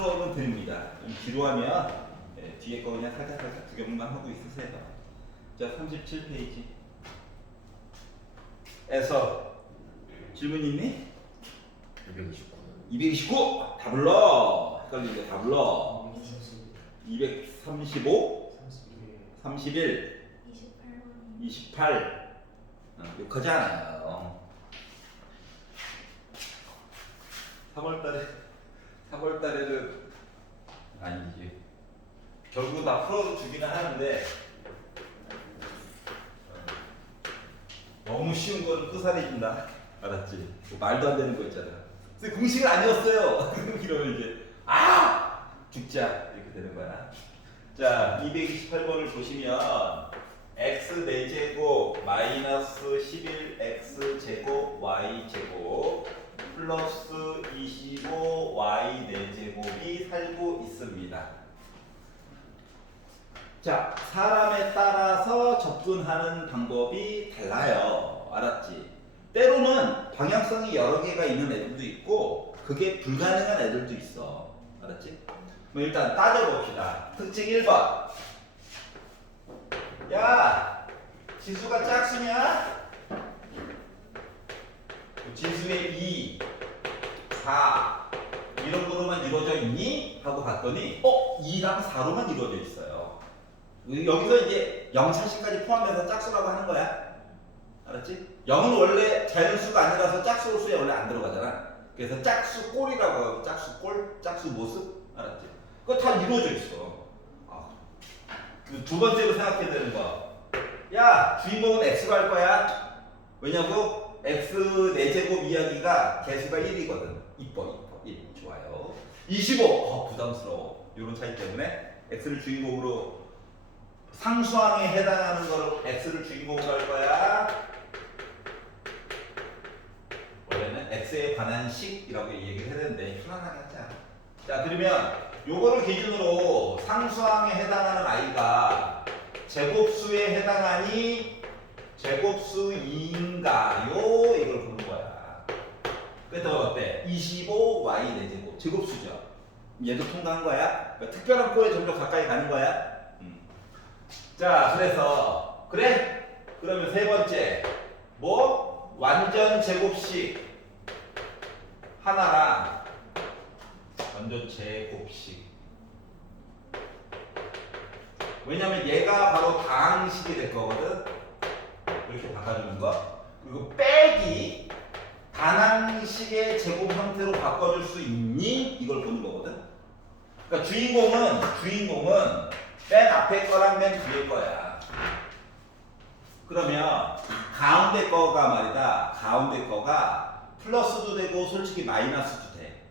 풀어오면 됩니다. 좀 지루하면 뒤에 거 그냥 살짝 구경만 하고 있으세요. 자, 37페이지 에서 질문 있니? 229. 229! 다 불러! 헷갈리는데 다 불러. 235, 31, 28. 욕하지 않아요. 3월달에는 아니지. 결국 다 풀어주기는 하는데 너무 쉬운 거는 끝살해준다. 알았지? 뭐 말도 안 되는 거 있잖아. 근데 공식을 안 외웠어요. 이러면 이제 죽자 이렇게 되는 거야. 자, 228번을 보시면 x 4제곱 마이너스 11x 제곱 y 제곱 플러스 25 y 4제곱이 살고 있습니다. 자, 사람에 따라서 접근하는 방법이 달라요. 알았지? 때로는 방향성이 여러 개가 있는 애들도 있고 그게 불가능한 애들도 있어. 알았지? 그럼 일단 따져봅시다. 특징 1번. 야, 지수가 짝수냐? 지수의 2, 4 이런 거로만 이루어져 있니? 하고 봤더니 2랑 4로만 이루어져 있어요. 여기서 이제 0, 4시까지 포함해서 짝수라고 하는 거야. 알았지? 0은 원래 자연수가 아니라서 짝수로수에 원래 안 들어가잖아. 그래서 짝수꼴이라고 하고 짝수꼴, 짝수모습. 알았지? 그거 다 이루어져 있어. 그 두 번째로 생각해야 되는 거. 야, 주인공은 x로 할 거야. 왜냐고? x 4제곱 이야기가 개수가 1이거든. 이뻐. 1. 좋아요. 25. 부담스러워. 이런 차이 때문에 x를 주인공으로 상수항에 해당하는 거로 x를 주인공으로 할 거야. 원래는 x에 관한 식이라고 얘기를 해야 되는데 편안하게 하자. 자, 그러면 요거를 기준으로 상수항에 해당하는 아이가 제곱수에 해당하니 제곱수인가요? 이걸 보는 거야. 그랬더니 어때? 25y 4제곱 제곱수죠. 얘도 통과한 거야. 그러니까 특별한 코에 점점 가까이 가는 거야. 자, 그래서 그래? 그러면 세 번째 뭐? 완전 제곱식 하나랑 완전 제곱식. 왜냐면 얘가 바로 다항식이 될 거거든. 이렇게 바꿔주는 거. 그리고 빼기 단항식의 제곱 형태로 바꿔줄 수 있니? 이걸 보는 거거든. 그러니까 주인공은 맨 앞에 거랑 맨 뒤에 거야. 그러면 가운데 거가 말이다. 가운데 거가 플러스도 되고 솔직히 마이너스도 돼.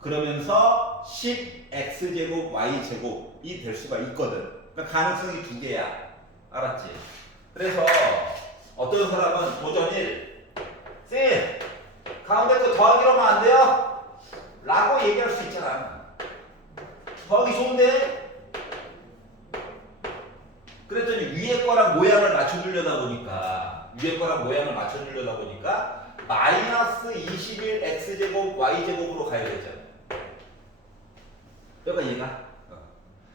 그러면서 10x제곱 y제곱이 될 수가 있거든. 그러니까 가능성이 두 개야. 알았지? 그래서 어떤 사람은 도전 1 쌤! 가운데 거 더하기로 하면 안 돼요? 라고 얘기할 수 있잖아. 더하기 좋은데? 그랬더니 위에 거랑 모양을 맞춰주려다 보니까 마이너스 21x제곱 y제곱으로 가야 되죠. 그러니까 얘가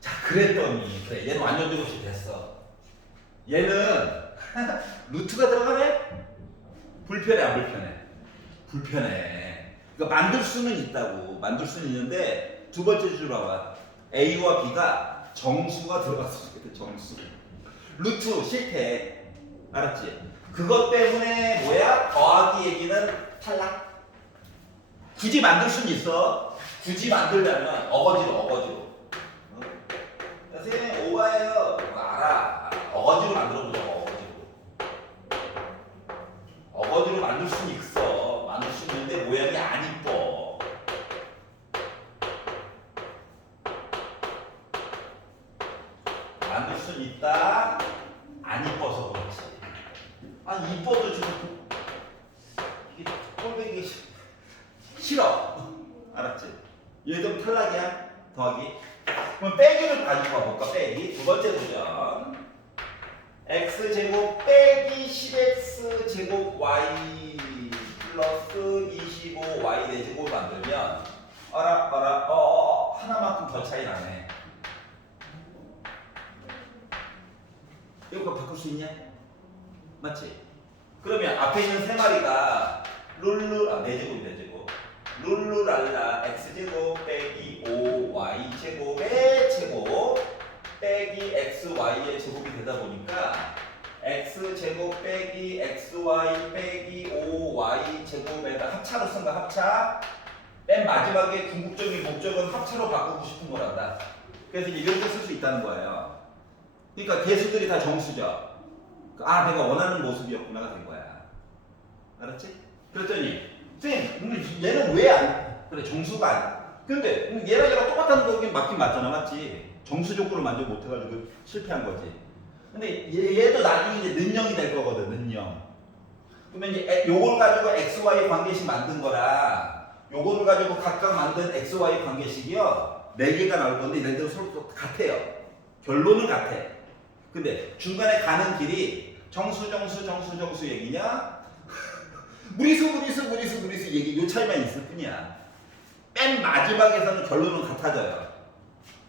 자, 그랬더니 그래, 얘는 완전 제곱식 됐어. 얘는 루트가 들어가네? 불편해 안 불편해? 불편해. 그러니까 만들 수는 있다고. 만들 수는 있는데 두 번째 주로 봐봐. a와 b가 정수가 들어갔어. 정수. 루트 싫대. 알았지? 그것 때문에 뭐야? 더하기 얘기는 탈락. 굳이 만들 수는 있어. 굳이 만들려면 어거지로. 선생님 오바예요. 알아. 어거지로 만들어보자고. 어거지로 만들 수는 있어. 만들 수 있는데 모양이 안 이뻐. 만들 수는 있다. 안 이뻐서 그렇지. 아니 이뻐도 좀 이게 꼴보기 싫어. 알았지? 얘도 탈락이야. 더하기. 그럼 빼기를 가지고 와볼까? 빼기. 두 번째 도전. x제곱 빼기 10x제곱 y 플러스 25y 4제곱 만들면 하나만큼 더 차이 나네. 이거 바꿀 수 있냐? 맞지? 그러면 앞에 있는 세 마리가 네 제곱 룰루랄라 x제곱 빼기 5y제곱의 제곱 빼기 xy의 제곱이 되다 보니까 x제곱 빼기 xy 빼기 5y 제곱에다 합차로 쓴 거 합차. 맨 마지막에 궁극적인 목적은 합차로 바꾸고 싶은 거란다. 그래서 이렇게 쓸 수 있다는 거예요. 그러니까 개수들이 다 정수죠. 아, 내가 원하는 모습이었구나가 된 거야. 알았지? 그랬더니 선생님, 얘는 왜 안? 그래, 정수가 안. 근데 얘랑 똑같다는 거긴 맞긴 맞잖아, 맞지? 정수 조건을 만족 못해가지고 실패한 거지. 근데 얘도 나중에 이제 는영이 될 거거든, 는영. 그러면 이제 요걸 가지고 XY 관계식 만든 거라 요거를 가지고 각각 만든 XY 관계식이요 4개가 나올 건데 얘네들 서로 같아요. 결론은 같아. 근데 중간에 가는 길이 정수 얘기냐? 무리수 얘기 요 차이만 있을 뿐이야. 맨 마지막에서는 결론은 같아져요.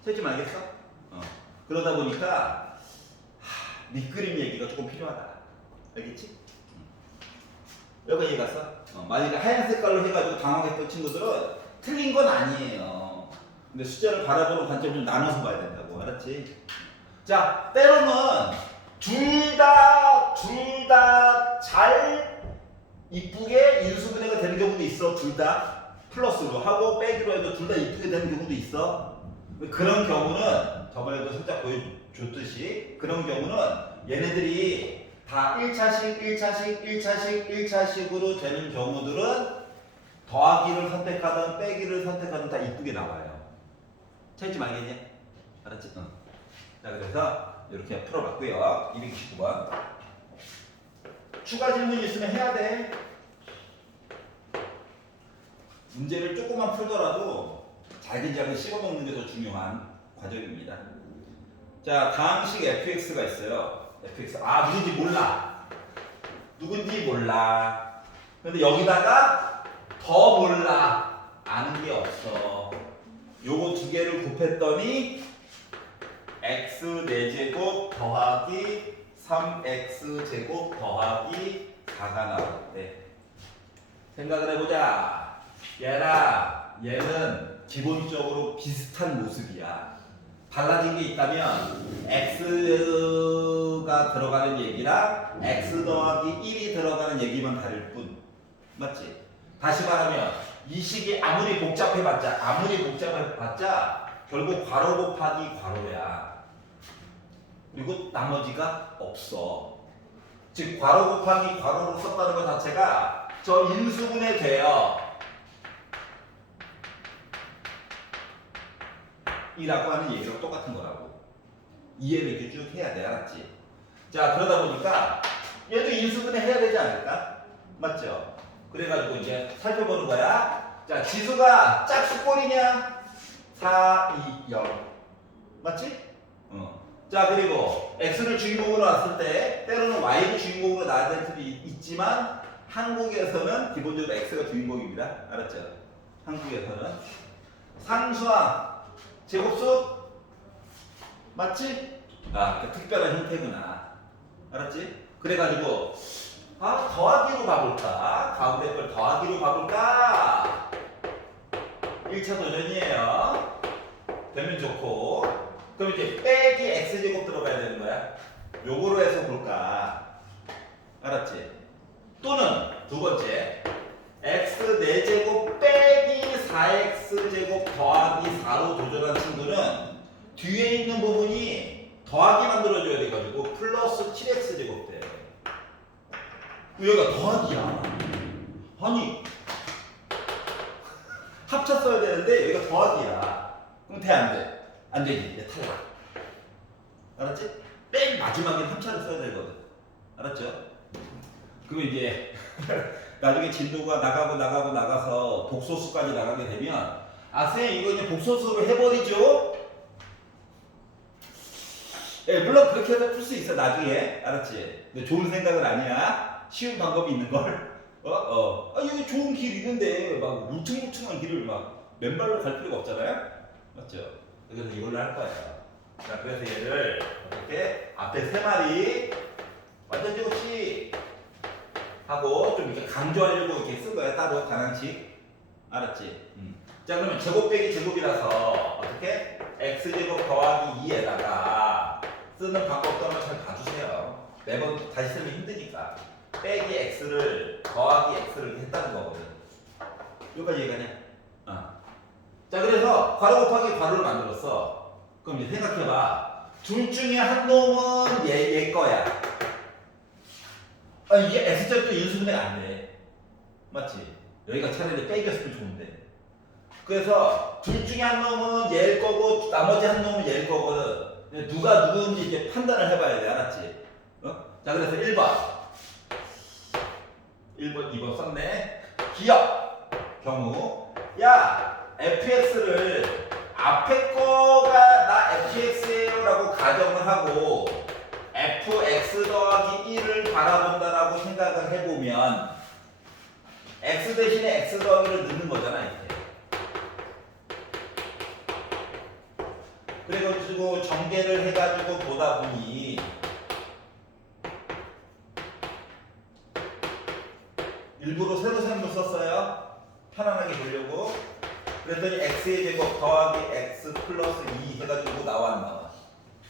채점 알겠어? 그러다 보니까 밑그림 얘기가 조금 필요하다. 알겠지? 여기까지 갔어? 만약에 하얀 색깔로 해가지고 당황했던 친구들은 틀린 건 아니에요. 근데 숫자를 바라보는 관점을 좀 나눠서 봐야 된다고. 알았지? 자, 때로는 둘 다 잘 이쁘게 인수분해가 되는 경우도 있어. 둘 다 플러스로 하고 빼기로 해도 둘 다 이쁘게 되는 경우도 있어. 그런 경우는 저번에도 살짝 보여줬듯이 그런 경우는 얘네들이 다 1차식으로 되는 경우들은 더하기를 선택하든 빼기를 선택하든 다 이쁘게 나와요. 찾지 말겠냐? 알았지? 응. 자, 그래서 이렇게 풀어봤고요. 229번. 추가 질문 있으면 해야 돼. 문제를 조금만 풀더라도 자기자기 씹어먹는 게 더 중요한 과정입니다. 자, 다음식 fx가 있어요. fx. 아, 누군지 몰라. 근데 여기다가 더 몰라. 아는 게 없어. 요거 두 개를 곱했더니 x 4제곱 더하기 3x제곱 더하기 4가 나왔대. 생각을 해보자. 얘는 기본적으로 비슷한 모습이야. 달라진 게 있다면 x가 들어가는 얘기랑 x 더하기 1이 들어가는 얘기만 다를 뿐. 맞지? 다시 말하면 이 식이 아무리 복잡해봤자 결국 괄호 곱하기 괄호야. 그리고 나머지가 없어. 즉 괄호 곱하기 괄호로 썼다는 것 자체가 저 인수분해 돼요. 이라고 하는 얘기랑 똑같은 거라고. 이해를 이렇게 쭉 해야 돼. 알았지? 자, 그러다 보니까 얘도 인수분해 해야 되지 않을까? 맞죠? 그래가지고 이제 살펴보는 거야. 자, 지수가 짝수꼴이냐? 4, 2, 0. 맞지? 자, 그리고 x를 주인공으로 놨을 때 때로는 y를 주인공으로 놔야 될 수도 있지만 한국에서는 기본적으로 x가 주인공입니다. 알았죠? 한국에서는 상수항 제곱수 맞지? 아, 그러니까 특별한 형태구나. 알았지? 그래가지고 더하기로 가볼까? 가운데 걸 더하기로 가볼까? 1차 도전이에요. 되면 좋고. 그럼 이제 빼기 x제곱 들어가야 되는 거야. 요거로 해서 볼까? 알았지? 또는 두 번째 x 4제곱 빼기 4x제곱 더하기 4로 도전한 친구는 뒤에 있는 부분이 더하기 만들어줘야 돼가지고 플러스 7x제곱 돼. 여기가 더하기야. 아니 합쳐 써야 되는데 여기가 더하기야. 그럼 돼 안 돼? 안 되지. 이제 탈락. 알았지? 맨 마지막에 합차를 써야 되거든. 알았죠? 그러면 이제 나중에 진도가 나가서 복소수까지 나가게 되면 선생님 이거 이제 복소수로 해버리죠? 예, 물론 그렇게 해서 풀 수 있어 나중에. 알았지? 근데 좋은 생각은 아니야. 쉬운 방법이 있는 걸. 여기 좋은 길 있는데 막 울퉁불퉁한 길을 막 맨발로 갈 필요가 없잖아요. 맞죠? 그래서 이걸로 할 거예요. 자, 그래서 얘를 어떻게 앞에 세 마리 완전 좋지 하고 좀 이렇게 강조하려고 이렇게 쓴 거야. 따로 가능식. 알았지? 자, 그러면 제곱 빼기 제곱이라서 어떻게? x제곱 더하기 2에다가 쓰는 방법도 한번 잘 봐주세요. 매번 다시 쓰면 힘드니까. 빼기 x를 더하기 x를 했다는 거거든. 여기까지 얘기하냐? 자, 그래서 괄호 곱하기 괄호를 만들었어. 그럼 이제 생각해봐. 둘 중에 한 놈은 얘 거야. 이게 S절도 인수분해가 안 돼. 맞지? 여기가 차라리 빼기였으면 좋은데. 그래서 둘 중에 한 놈은 얘일 거고 나머지 한 놈은 얘일 거거든. 누가 누구인지 이제 판단을 해봐야 돼. 알았지? 자, 그래서 1번, 2번 썼네. 기억 경우. 야, fx를 앞에 거가 나 fx예요 라고 가정을 하고 fx 더하기 1을 바라본다라고 생각을 해보면 x 대신에 x 더하기를 넣는 거잖아. 이렇게. 그래가지고 전개를 해가지고 보다 보니 일부러 세로셈도 썼어요. 편안하게 보려고. 그랬더니 x의 제곱 더하기 x 플러스 2 해가지고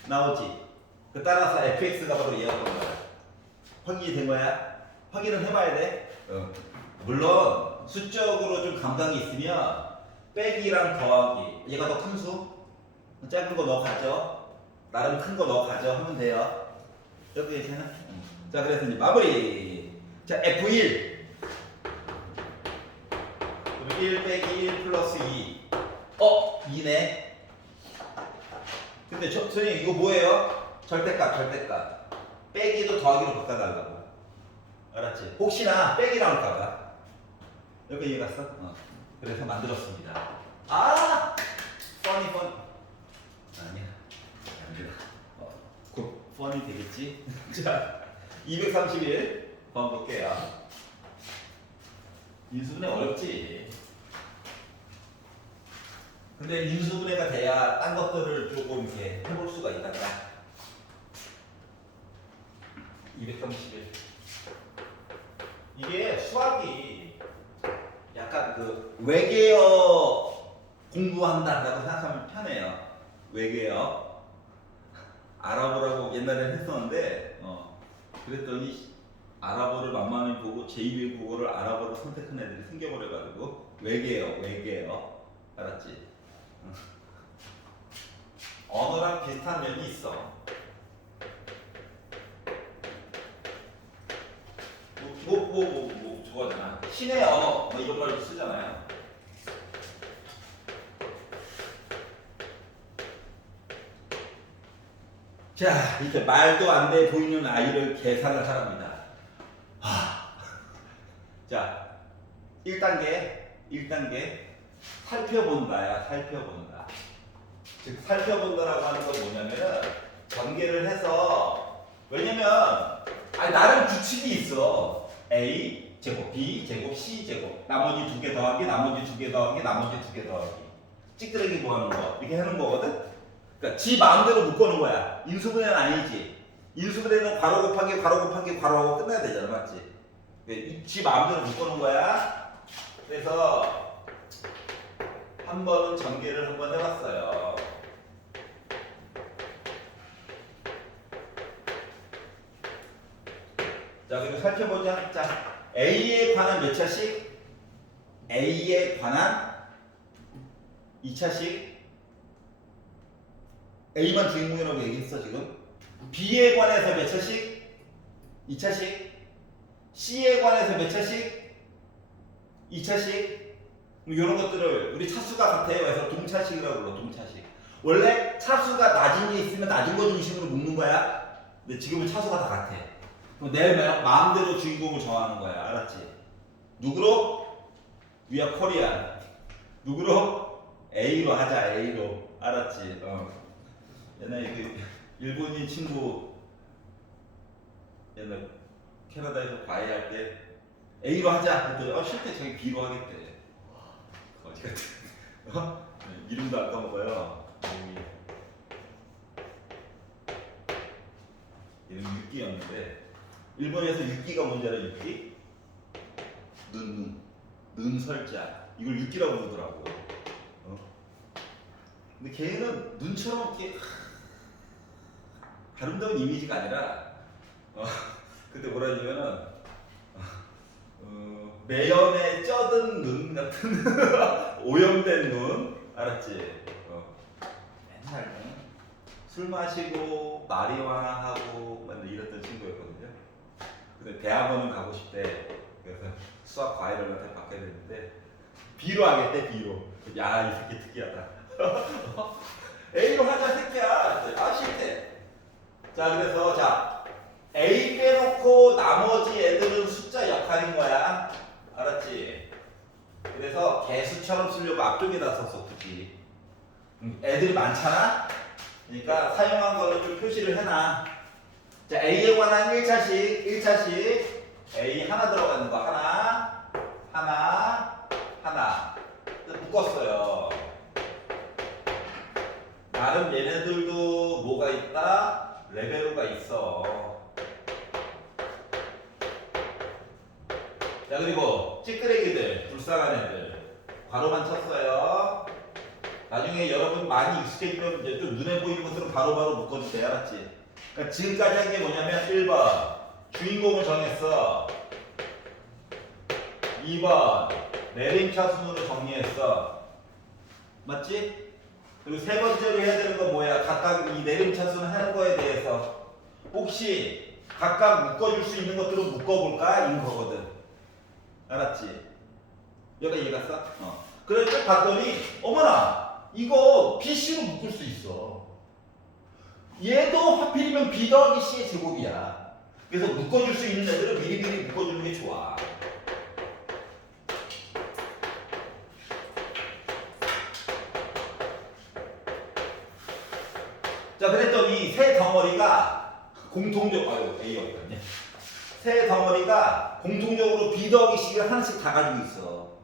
나오지. 그 따라서 fx가 바로 얘였던 거야. 확인이 된 거야? 확인을 해봐야 돼. 물론 수적으로 좀 감각이 있으면 빼기랑 더하기 얘가 더 큰 수? 작은 거 너 가져. 나름 큰 거 너 가져 하면 돼요. 여기 괜찮아? 자, 그래서 이제 마무리. 자, f1 1 빼기 1 플러스 2. 2네. 근데 선생님 이거 뭐예요? 절대값. 빼기도 더하기로 바꿔달라고. 알았지? 혹시나 빼기 나올까봐. 여기 이해 갔어? 그래서 만들었습니다. 뻔히. 아니야. 안 돼. 곧 뻔히 되겠지? 자, 231번 볼게요. 인수분해 어렵지. 근데 인수분해가 돼야 딴 것들을 조금 이렇게 해볼 수가 있단다. 231. 이게 수학이 약간 그 외계어 공부한다라고 생각하면 편해요. 외계어 아랍어라고 옛날에 했었는데 그랬더니 아랍어를 만만히 보고 제2외 국어를 아랍어로 선택한 애들이 생겨버려가지고 외계어 알았지? 언어랑 비슷한 면이 있어. 저거잖아. 신의 언어 이런 걸 쓰잖아요. 자, 이렇게 말도 안 돼 보이는 아이를 계산을 하랍니다. 자, 1단계 살펴본다야. 즉 살펴본다라고 하는 건 뭐냐면은 전개를 해서, 왜냐면 나름 규칙이 있어. A 제곱, B 제곱, C 제곱, 나머지 2개 더하기, 나머지 2개 더하기, 나머지 2개 더하기, 찌끄레기 구하는 거 이렇게 하는 거거든. 그러니까 지 마음대로 묶어놓은 거야. 인수분해는 아니지. 인수분해는 괄호 곱하기 괄호하고 끝내야 되잖아. 맞지? 지 마음대로 묶어놓은 거야. 그래서 한 번은 전개를 한번 해봤어요. 자, 그리고 살펴보자. 자, A에 관한 몇 차씩? A에 관한 2차씩. A만 주인공이라고 얘기했어 지금. B에 관해서 몇 차씩? 2차씩. C에 관해서 몇 차씩? 2차씩. 이런 것들을 우리 차수가 같아요. 그래서 동차식이라고 불러. 동차식. 원래 차수가 낮은 게 있으면 낮은 거 중심으로 묶는 거야. 근데 지금은 차수가 다 같아. 그럼 내 마음대로 주인공을 정하는 거야. 알았지? 누구로? We are Korean. 누구로? A로 하자. A로. 알았지? 옛날에 그 일본인 친구 옛날 캐나다에서 과외할 때 A로 하자 했더니 싫대. 자기 B로 하겠대. 어디 같아? 이름도 안 까먹어요. 이름 육기였는데 일본에서 육기가 뭔지 알아요? 육기? 눈설자 이걸 육기라고 부르더라고. 근데 걔는 눈처럼 이렇게 아름다운 이미지가 아니라 그때 뭐라 하냐면은 매연에 쩌든 눈 같은 오염된 눈 알았지? 맨날 술 마시고 마리화나 하고 맨날 이랬던 친구였거든요. 근데 대학원은 가고 싶대. 그래서 수학 과외를 받게 됐는데 B로 하겠대. B로. 야, 이 새끼 특이하다. A로 하자 새끼야. 아 싫대. 자 그래서 자 A 빼놓고 나머지 애들은 숫자 역할인 거야. 알았지? 그래서 개수처럼 쓰려고 앞쪽에다 썼어 굳이. 애들이 많잖아. 그러니까 사용한 거는 좀 표시를 해놔. 자 A에 관한 1차씩 A 하나 들어가는 거 하나 묶었어요. 나름 얘네들도 뭐가 있다? 레벨로가 있어. 자 그리고 찌끄레기들 불쌍한 애들 괄호만 쳤어요. 나중에 여러분 많이 익숙해지면 이제 좀 눈에 보이는 것들은 바로바로 묶어도 돼. 알았지? 그러니까 지금까지 한 게 뭐냐면 1번 주인공을 정했어. 2번 내림차순으로 정리했어. 맞지? 그리고 세 번째로 해야 되는 건 뭐야? 각각 이 내림차순 하는 거에 대해서 혹시 각각 묶어줄 수 있는 것들은 묶어볼까? 인 거거든. 알았지? 여기가 이해갔어? 그래서 쭉 봤더니 어머나 이거 BC로 묶을 수 있어. 얘도 하필이면 B 더하기 C의 제곱이야. 그래서 묶어줄 수 있는 애들은 미리미리 묶어주는 게 좋아. 자 그랬더니 세 덩어리가 공통적으로 A였거든요. 세 덩어리가 공통적으로 B 더하기 C를 하나씩 다 가지고 있어.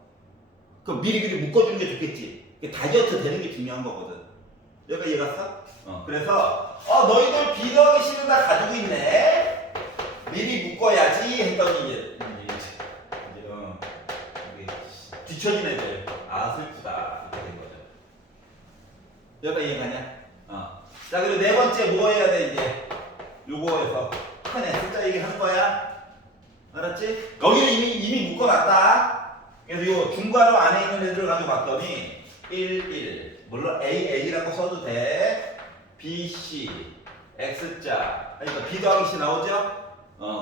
그럼 미리미리 묶어주는 게 좋겠지. 다이어트 되는 게 중요한 거거든. 여기가 이해갔어? 그래서 너희들 B 더하기 C를 다 가지고 있네. 미리 묶어야지 했더니 이제 뒤처진 애들 슬프다 이렇게 된 거죠. 여기가 이해가냐? 자 그리고 네 번째 뭐 해야 돼 이제 요거에서 큰 애 숫자 얘기하는 거야. 알았지? 여기는 이미 묶어놨다. 그래서 요 중괄호 안에 있는 애들을 가지고 봤더니 1, 물론 A라고 써도 돼. B, C, X자 그러니까 B 더하기 C 나오죠?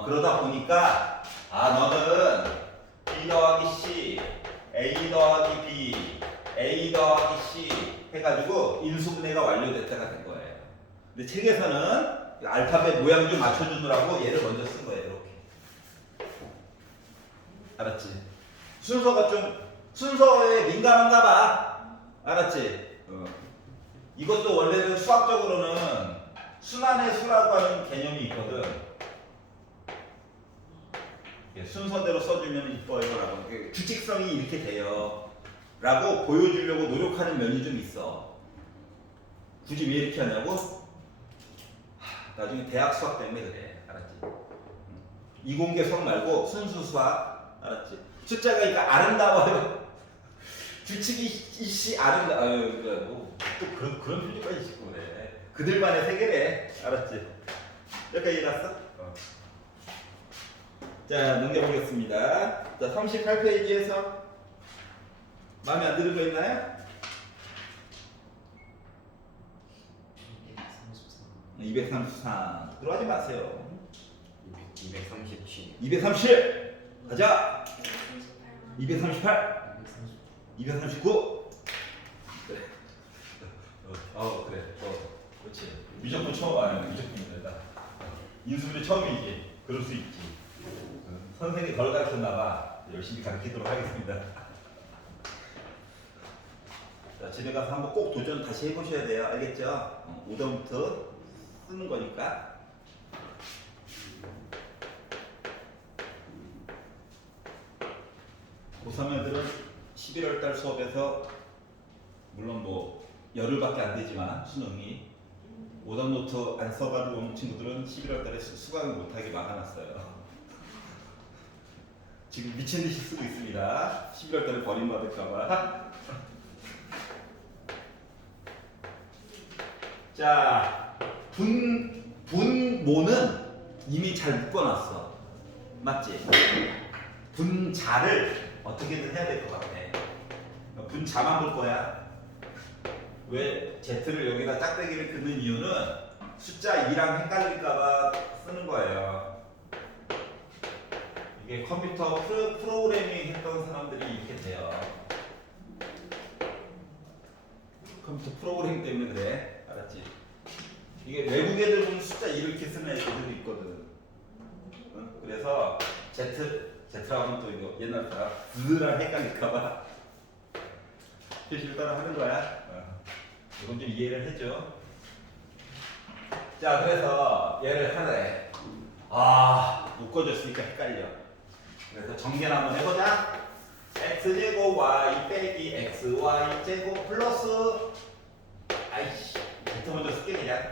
그러다 보니까 너는 B 더하기 C, A 더하기 B, A 더하기 C 해가지고 인수분해가 완료됐다가 된 거예요. 근데 책에서는 알파벳 모양 좀 맞춰주느라고 얘를 먼저 쓴 거예요. 이렇게. 알았지? 순서에 민감한가 봐. 알았지? 이것도 원래는 수학적으로는 순환의 수라고 하는 개념이 있거든. 순서대로 써주면 이뻐요 라고. 규칙성이 이렇게 돼요 라고 보여주려고 노력하는 면이 좀 있어. 굳이 왜 이렇게 하냐고? 나중에 대학 수학 때문에 그래. 알았지? 이공계 수학 말고 순수 수학. 알았지? 숫자가 그러니까 아름다워요. 규칙이 이씨 아름다워요. 그러니까 또 그런 표현까지 짓고 그래. 그들만의 세계래. 알았지? 여기까지 이해갔어? 자 넘겨보겠습니다. 자 38페이지에서 마음에 안 드는 거 있나요? 233 들어가지 마세요. 237. 237 가자. 238 239 그래. 그래. 그렇지. 무조건 처음 안 해. 무조건이다. 인수분해 처음이지. 그럴 수 있지. 선생님이 덜 가르쳤나봐. 열심히 가르치도록 하겠습니다. 자, 집에 가서 한번 꼭 도전 다시 해보셔야 돼요. 알겠죠? 오더부터 쓰는 거니까. 고3 애들은 11월달 수업에서 물론 뭐 열흘밖에 안 되지만 수능이 오답 노트 안 써가지고 온 친구들은 11월 달에 수강을 못하게 막아놨어요. 지금 미친 듯이 쓰고 있습니다. 11월 달에 버림받을까봐. 자, 분모는 이미 잘 묶어놨어. 맞지? 분자를 어떻게든 해야 될 것 같아. 분자만 볼 거야. 왜 Z를 여기다 짝대기를 긋는 이유는 숫자 2랑 헷갈릴까봐 쓰는 거예요. 이게 컴퓨터 프로그래밍 했던 사람들이 이렇게 돼요. 컴퓨터 프로그래밍 때문에 그래. 알았지? 이게 외국 애들 보면 숫자 2를 이렇게 쓰는 애들도 있거든. 응? 그래서 Z라고 하면 또 이거 옛날 사람 Z랑 헷갈릴까봐 표시를 따라 하는 거야. 이건 좀 이해를 해줘. 자, 그래서 얘를 하래. 묶어줬으니까 헷갈려. 그래서 정리를 한번 해보자. x제곱 y 빼기 xy 제곱 플러스 아이씨 Z 먼저 쓸게 그냥.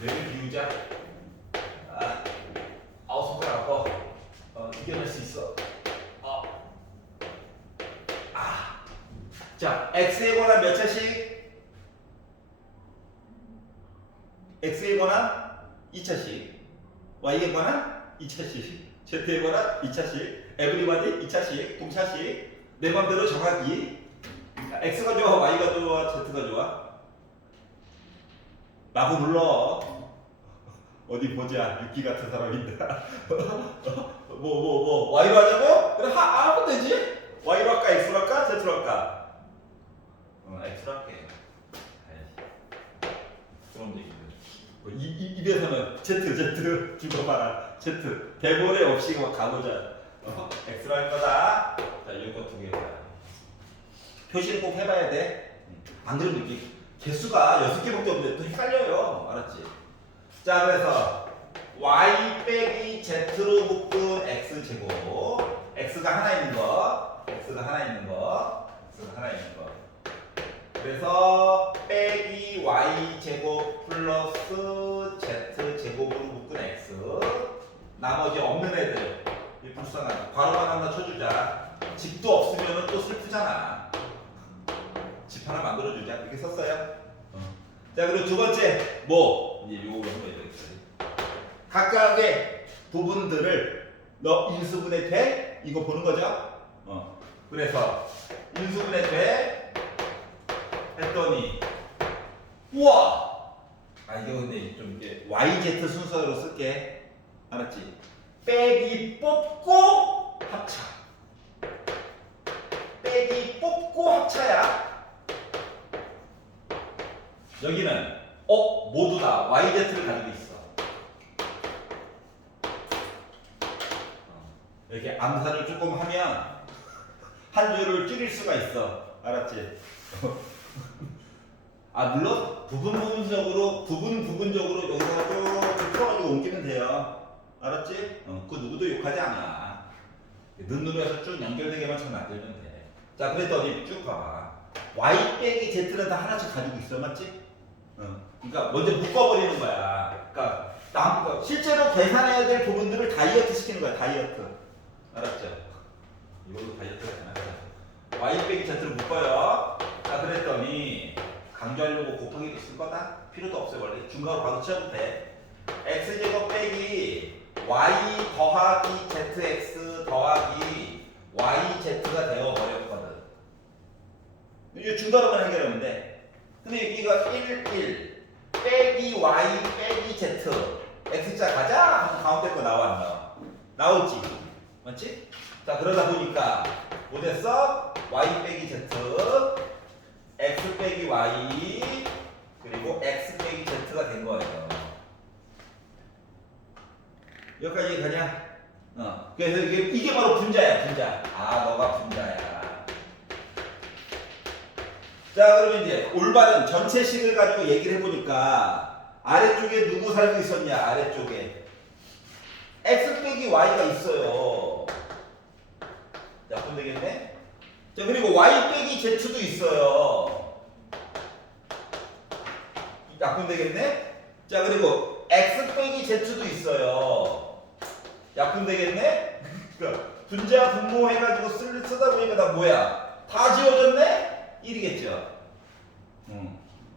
뇌를 비우자. 손가락 아파. 이겨낼 수 있어. 자, x에 관한 몇 차씩? x에 관한 2차씩, y에 관한 2차씩, z에 관한 2차씩, 에브리바디 2차씩, 동차씩. 내 맘대로 정하기. x가 좋아, y가 좋아, z가 좋아? 라고 불러. 어디 보자. 유키 같은 사람인데. y로 하자고? 그래 하면 되지. y로 할까, x로 할까, z로 할까? x로 할게. 그런 얘기들. 입에서는 Z 죽어봐라. Z 대본에 없이 막 가보자. X로 할 거다. 자, 이거 두 개다. 표시를 꼭 해봐야 돼. 안 그러면 이게 개수가 6개밖에 없는데 또 헷갈려요. 알았지? 자, 그래서 Y 빼기 Z로 묶은 X 제곱. X가 하나 있는 거. X가 하나 있는 거. X가 하나 있는 거. 그래서 빼기 y 제곱 플러스 z 제곱으로 묶은 x. 나머지 없는 애들 이 불쌍한 괄호만 하나 쳐주자. 집도 없으면 또 슬프잖아. 집 하나 만들어주자. 이렇게 썼어요. 자, 그리고 두 번째 뭐 이제 요거 한번 해야겠어요. 각각의 부분들을 너 인수분해 돼? 이거 보는 거죠? 그래서 인수분해 돼? 했더니 우와! 이거 근데 좀 이제 YZ 순서로 쓸게. 알았지? 빼기 뽑고 합차. 빼기 뽑고 합차야. 여기는 모두 다 YZ를 가지고 있어. 이렇게 암산을 조금 하면 한 줄을 줄일 수가 있어. 알았지? 물론 부분적으로 여기다가 쭉 풀어가지고 옮기면 돼요. 알았지? 그 누구도 욕하지 않아. 눈으로 쭉 연결되게만 잘 만들면 돼. 자, 그랬더니 쭉 봐봐. y 빼기 z는 다 하나씩 가지고 있어. 맞지? 그러니까 먼저 묶어버리는 거야. 그러니까 실제로 계산해야 될 부분들을 다이어트 시키는 거야. 다이어트. 알았죠? 이걸로 다이어트 하잖아. y 빼기 z를 묶어요. 자, 그랬더니 강조하려고 곱하기도 쓸 거다? 필요도 없어요. 원래 중괄호 바로 쳐도 돼. x제곱 빼기 y 더하기 zx 더하기 yz가 되어버렸거든. 이거 중괄호만 해결하면 돼. 근데 여기가 1 빼기 y 빼기 z x자 가자 하면 가운데 거 나와 안 나와? 나오지. 맞지? 자, 그러다 보니까 뭐 됐어? y 빼기 z x 빼기 y 그리고 x 빼기 z가 된 거예요. 여기까지 가냐? 그래서 이게 바로 분자야, 분자. 너가 분자야. 자, 그러면 이제 올바른 전체식을 가지고 얘기를 해보니까 아래쪽에 누구 살고 있었냐? 아래쪽에 x 빼기 y가 있어요. 자, 그럼 되겠네? 자, 그리고 y 빼기 z도 있어요. 약분되겠네? 자, 그리고 x 빼기 z도 있어요. 약분되겠네? 그러니까 분자 분모 해가지고 쓰다 보니까 나 뭐야? 다 지워졌네? 1이겠죠?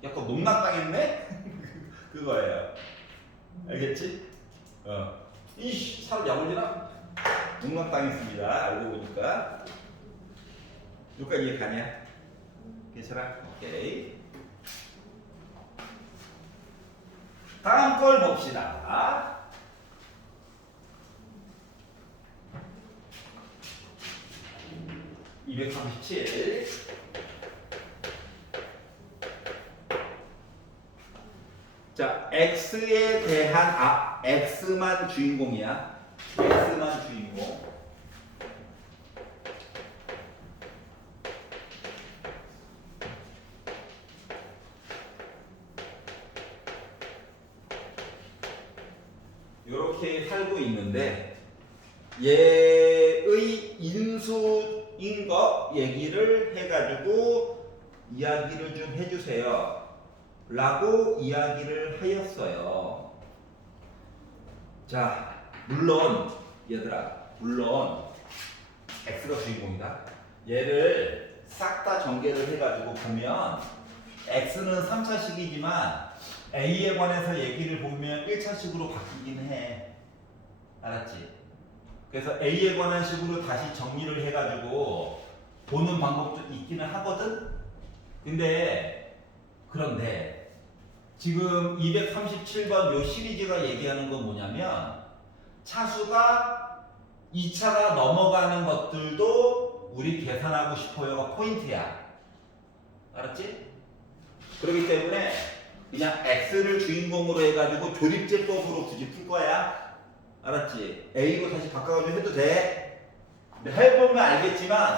약간 농락당했네? 그거예요. 알겠지? 이씨, 사람 약올리나? 농락당했습니다. 알고 보니까. 여기까지 이해 가냐? 괜찮아? 오케이. 다음 걸 봅시다. (237) 자, x에 대한 x만 주인공이야. x만 주인공. 이렇게 살고 있는데 얘의 인수인 것 얘기를 해가지고 이야기를 좀 해주세요 라고 이야기를 하였어요. 자, 물론 얘들아, 물론 x가 주인공이다. 얘를 싹 다 전개를 해가지고 보면 x는 3차식이지만 a에 관해서 얘기를 보면 1차식으로 바뀌긴 해. 알았지? 그래서 a에 관한 식으로 다시 정리를 해가지고 보는 방법도 있기는 하거든? 그런데 지금 237번 요 시리즈가 얘기하는 건 뭐냐면 차수가 2차가 넘어가는 것들도 우리 계산하고 싶어요가 포인트야. 알았지? 그렇기 때문에 그냥 x를 주인공으로 해가지고 조립제법으로 굳이 풀 거야. 알았지? a로 다시 바꿔가지고 해도 돼. 근데 해보면 알겠지만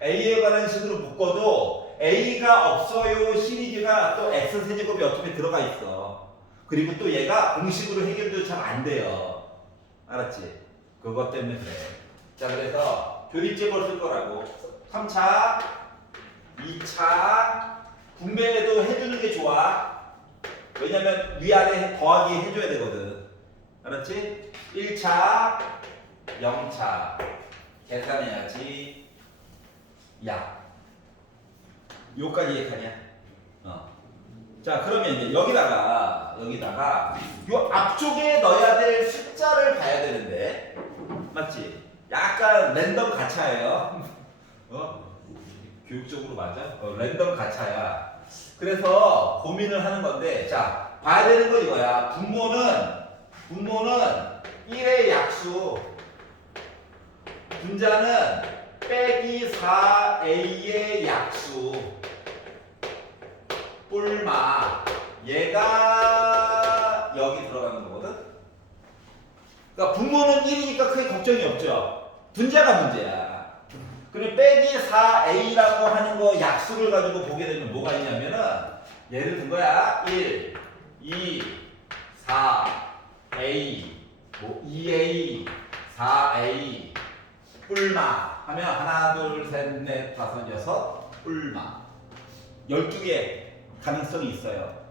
a에 관한 식으로 묶어도 a가 없어요 시리즈가 또 x 세제곱이 어차피 들어가 있어. 그리고 또 얘가 공식으로 해결도 잘 안 돼요. 알았지? 그것 때문에 그래. 자, 그래서 조립제법을 쓸 거라고. 3차, 2차 분배도 해주는 게 좋아. 왜냐면 위아래 더하기 해줘야 되거든. 알았지? 1차, 0차 계산해야지. 야, 요까지 이해하냐? 자, 그러면 이제 여기다가 요 앞쪽에 넣어야 될 숫자를 봐야 되는데, 맞지? 약간 랜덤 가차예요. 교육적으로 맞아? 랜덤 가차야. 그래서 고민을 하는 건데, 자, 봐야 되는 건 이거야. 분모는 1의 약수, 분자는 빼기 4a의 약수, 뿔마, 얘가 여기 들어가는 거거든? 그러니까 분모는 1이니까 크게 걱정이 없죠. 분자가 문제야. 그리고 빼기 4a라고 하는 거 약수를 가지고 보게 되면 뭐가 있냐면은 예를 든 거야. 1, 2, 4, a, 2a, 4a, 뿔마 하면 하나, 둘, 셋, 넷, 다섯, 여섯, 뿔마 12개 가능성이 있어요.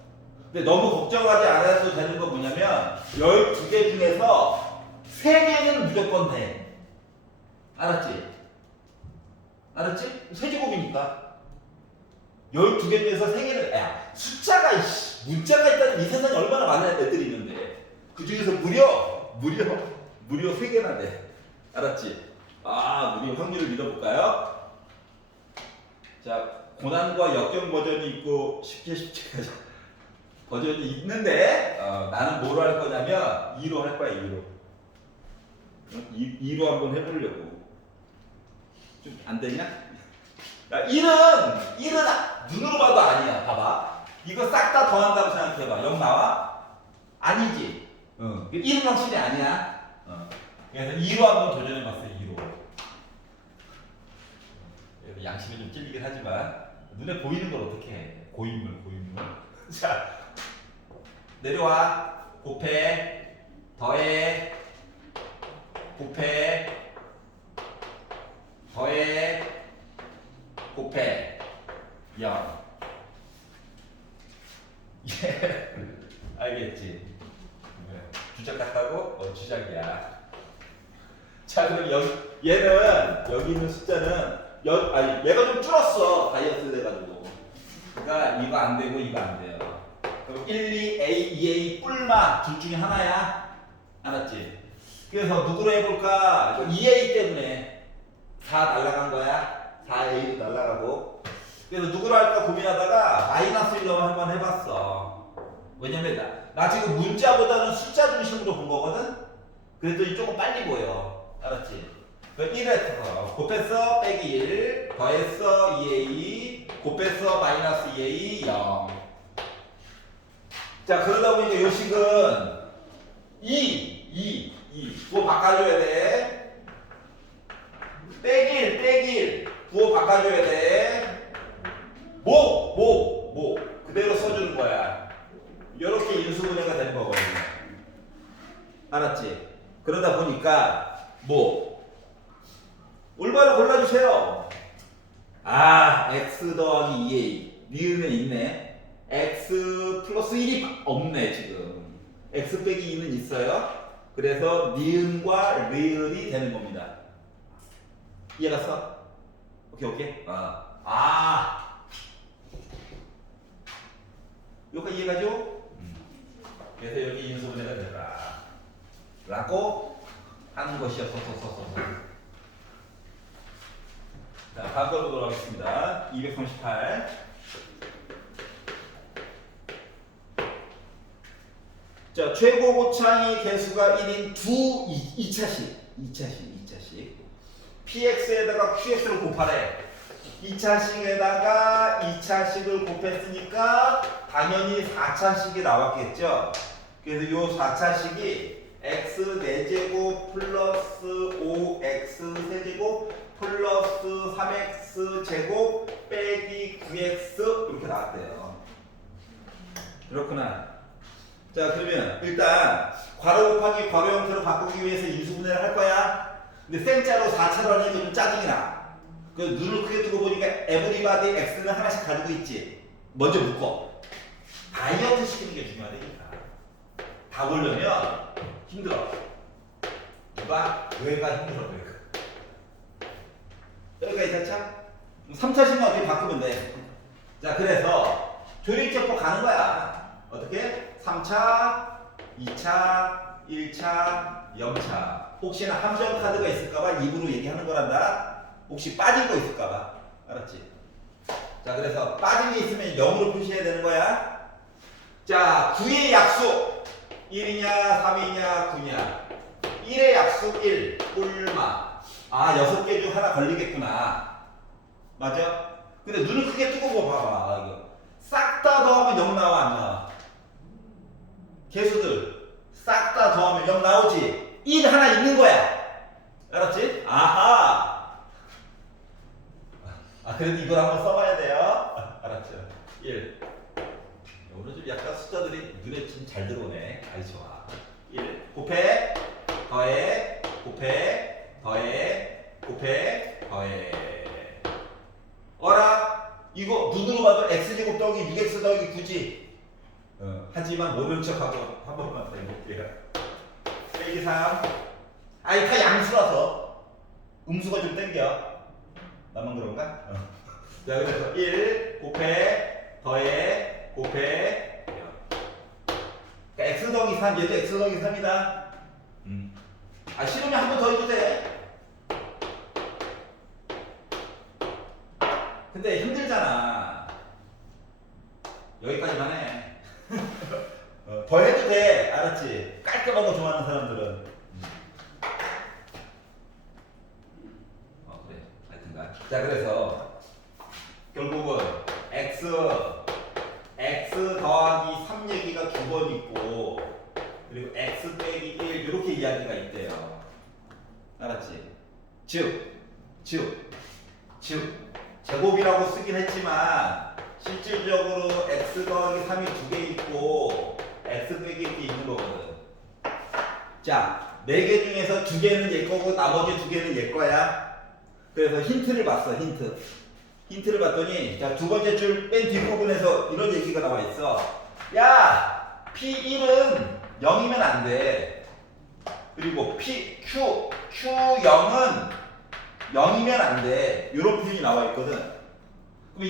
근데 너무 걱정하지 않아도 되는 건 뭐냐면 12개 중에서 3개는 무조건 돼. 알았지? 알았지? 세제곱이니까 12개 중에서 3개는 숫자가 문자가 있다는 이 세상에 얼마나 많은 애들이 있는데 그 중에서 무려 3개나 돼. 알았지? 우리 확률을 믿어볼까요? 자, 고난과 역경 버전이 있고 쉽게 버전이 있는데 나는 뭐로 할 거냐면 2로 할 거야. 2로 한번 해보려고. 좀 안 되냐? 야, 1은 눈으로 봐도 아니야. 봐봐. 이거 싹 다 더한다고 생각해봐. 0 나와? 아니지. 1은 확실히 아니야. 그래서 2로 한번 도전해봤어요. 2로. 양심이 좀 찔리긴 하지만 눈에 보이는 걸 어떻게 해? 고인물. 자, 내려와. 곱해, 더해, 곱해, 더해, 곱해, 0. 알겠지? 주작 같다고? 주작이야. 자, 그럼 얘는 여기 있는 숫자는 아니 얘가 좀 줄었어. 다이어트 돼가지고. 그러니까 이거 안 되고 이거 안 돼요. 그럼 1, 2A, 2A 뿔마 둘 중에 하나야. 알았지? 그래서 누구로 해볼까? 2A 때문에 4 날라간 거야. 4A도 날라가고. 그래서 누구로 할까 고민하다가 마이너스 1로 한번 해봤어. 왜냐면 나 지금 문자보다는 숫자 중심으로 본 거거든? 그랬더니 조금 빨리 보여. 알았지? 그 1에서 곱했어 빼기 1, 더했어 2A, 곱했어 마이너스 2A 0. 자, 그러다 보니까 요 식은 2. 부호 바꿔줘야 돼. 빼기 1, 빼기 1. 부호 바꿔줘야 돼. 뭐. 그대로 써주는 거야. 이렇게 인수분해가 되는 거거든요. 알았지? 그러다 보니까 올바로 골라주세요. x 더하기 2a 니은에 있네. x 플러스 1이 없네 지금. x 빼기 2는 있어요. 그래서 니은과 리을이 되는 겁니다. 이해갔어? 오케이. 여기까지 이해가죠? 그래서 여기 인수분해가 되더라 라고 하는 것이었어. 자, 다음 걸 보도록 하겠습니다. 238. 자, 최고 고창의 개수가 1인 2차식 px에다가 qx를 곱하래. 2차식에다가 2차식을 곱했으니까 당연히 4차식이 나왔겠죠. 그래서 요 4차식이 x 4제곱 플러스 5x 세제곱 플러스 3x 제곱 빼기 9x 이렇게 나왔대요. 그렇구나. 자, 그러면 일단 괄호 곱하기 괄호 형태로 바꾸기 위해서 인수분해를 할 거야. 근데 생자로 4차로 하니까 좀 짜증이 나. 그 눈을 크게 뜨고 보니까 에브리바디 x는 하나씩 가지고 있지. 먼저 묶어. 다이어트 시키는 게 중요하다니까. 다 보려면 힘들어. 왜가 힘들어. 여기까지 됐죠? 3차식만 어떻게 바꾸면 돼. 자, 그래서 조립제법 가는 거야. 어떻게? 3차, 2차, 1차, 0차. 혹시나 함정 카드가 있을까봐 입으로 얘기하는 거란다. 혹시 빠진 거 있을까봐. 알았지? 자, 그래서 빠진 게 있으면 0으로 표시해야 되는 거야. 자, 9의 약수 1이냐 3이냐 9냐. 1의 약수 1 꿀마. 6개 중 하나 걸리겠구나. 맞아? 근데 눈을 크게 뜨고 봐봐. 이거 싹 다 더하면 0 나와 안 나와? 개수들 싹 다 더하면 0 나오지? 1 하나 있는 거야. 알았지? 아하. 그래도 이걸 한번 써봐야 돼요. 알았죠? 1. 오늘 좀 약간 숫자들이 눈에 좀 잘 들어오네. 아이 좋아. 1. 곱해, 더해, 곱해, 더해, 곱해, 더해. 어라? 이거 눈으로 봐도 x제곱 더하기 6x 더하기 9지? 하지만 모르는 척하고 한 번만 더 해볼게요. 빼기 3. 다 양수라서 음수가 좀 땡겨. 나만 그런가? 자, 그래서 1 곱해, 더해, 곱해. 그러니까 x 더하기 3, 얘도 x 더하기 3이다. 싫으면 한 번 더 해도 돼. 근데 힘들잖아. 여기까지만 해. 더 해도 돼. 알았지? 깔끔한 거 좋아하는 사람들은. 그래. 하여튼간. 자, 그래서 결국은 x 더하기 3 얘기가 두 번 있고, 그리고 x 빼기 1 이렇게 이야기가 있대요. 알았지? 즉 제곱이라고 쓰긴 했지만 실질적으로 x 더하기 3이 두 개 있고 x 빼기 1이 있는 거거든. 자, 4개 중에서 2개는 얘 거고 나머지 2개는 얘 거야. 그래서 힌트를 봤어. 힌트를 봤더니 자, 두 번째 줄 맨 뒷부분에서 이런 얘기가 나와 있어. 야, P1은 0이면 안 돼. 그리고 Q0은 0이면 안 돼. 이런 표현이 나와 있거든. 그럼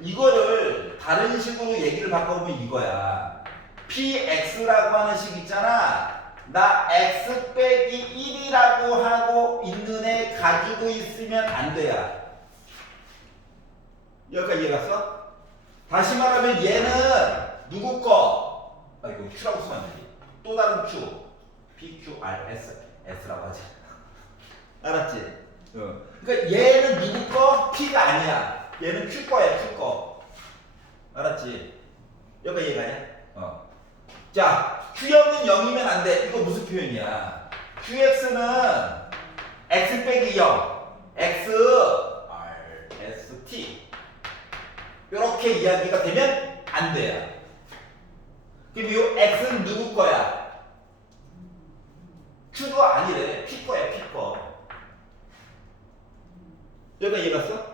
이거를 다른 식으로 얘기를 바꿔보면 이거야. PX라고 하는 식 있잖아. 나 X 빼기 1이라고 하고 있는 애 가지고 있으면 안 돼야. 여기까지 이해 갔어? 다시 말하면 얘는 누구 거? 아 이거 Q라고 쓰면 안 되지. 또 다른 Q. PQRS. S라고 하지. 알았지? 그러니까 얘는 누구 거? P가 아니야. 얘는 Q 거야, Q 거. 알았지? 여기까지 이해가냐? 자, Q형은 0이면 안 돼. 이거 무슨 표현이야? QX는 X 빼기 0. X, R, S, T. 이렇게 이야기가 되면 안 돼요. 그럼 이 X는 누구 거야? Q도 아니래. P 거야, P 거. 여기가 이해갔어?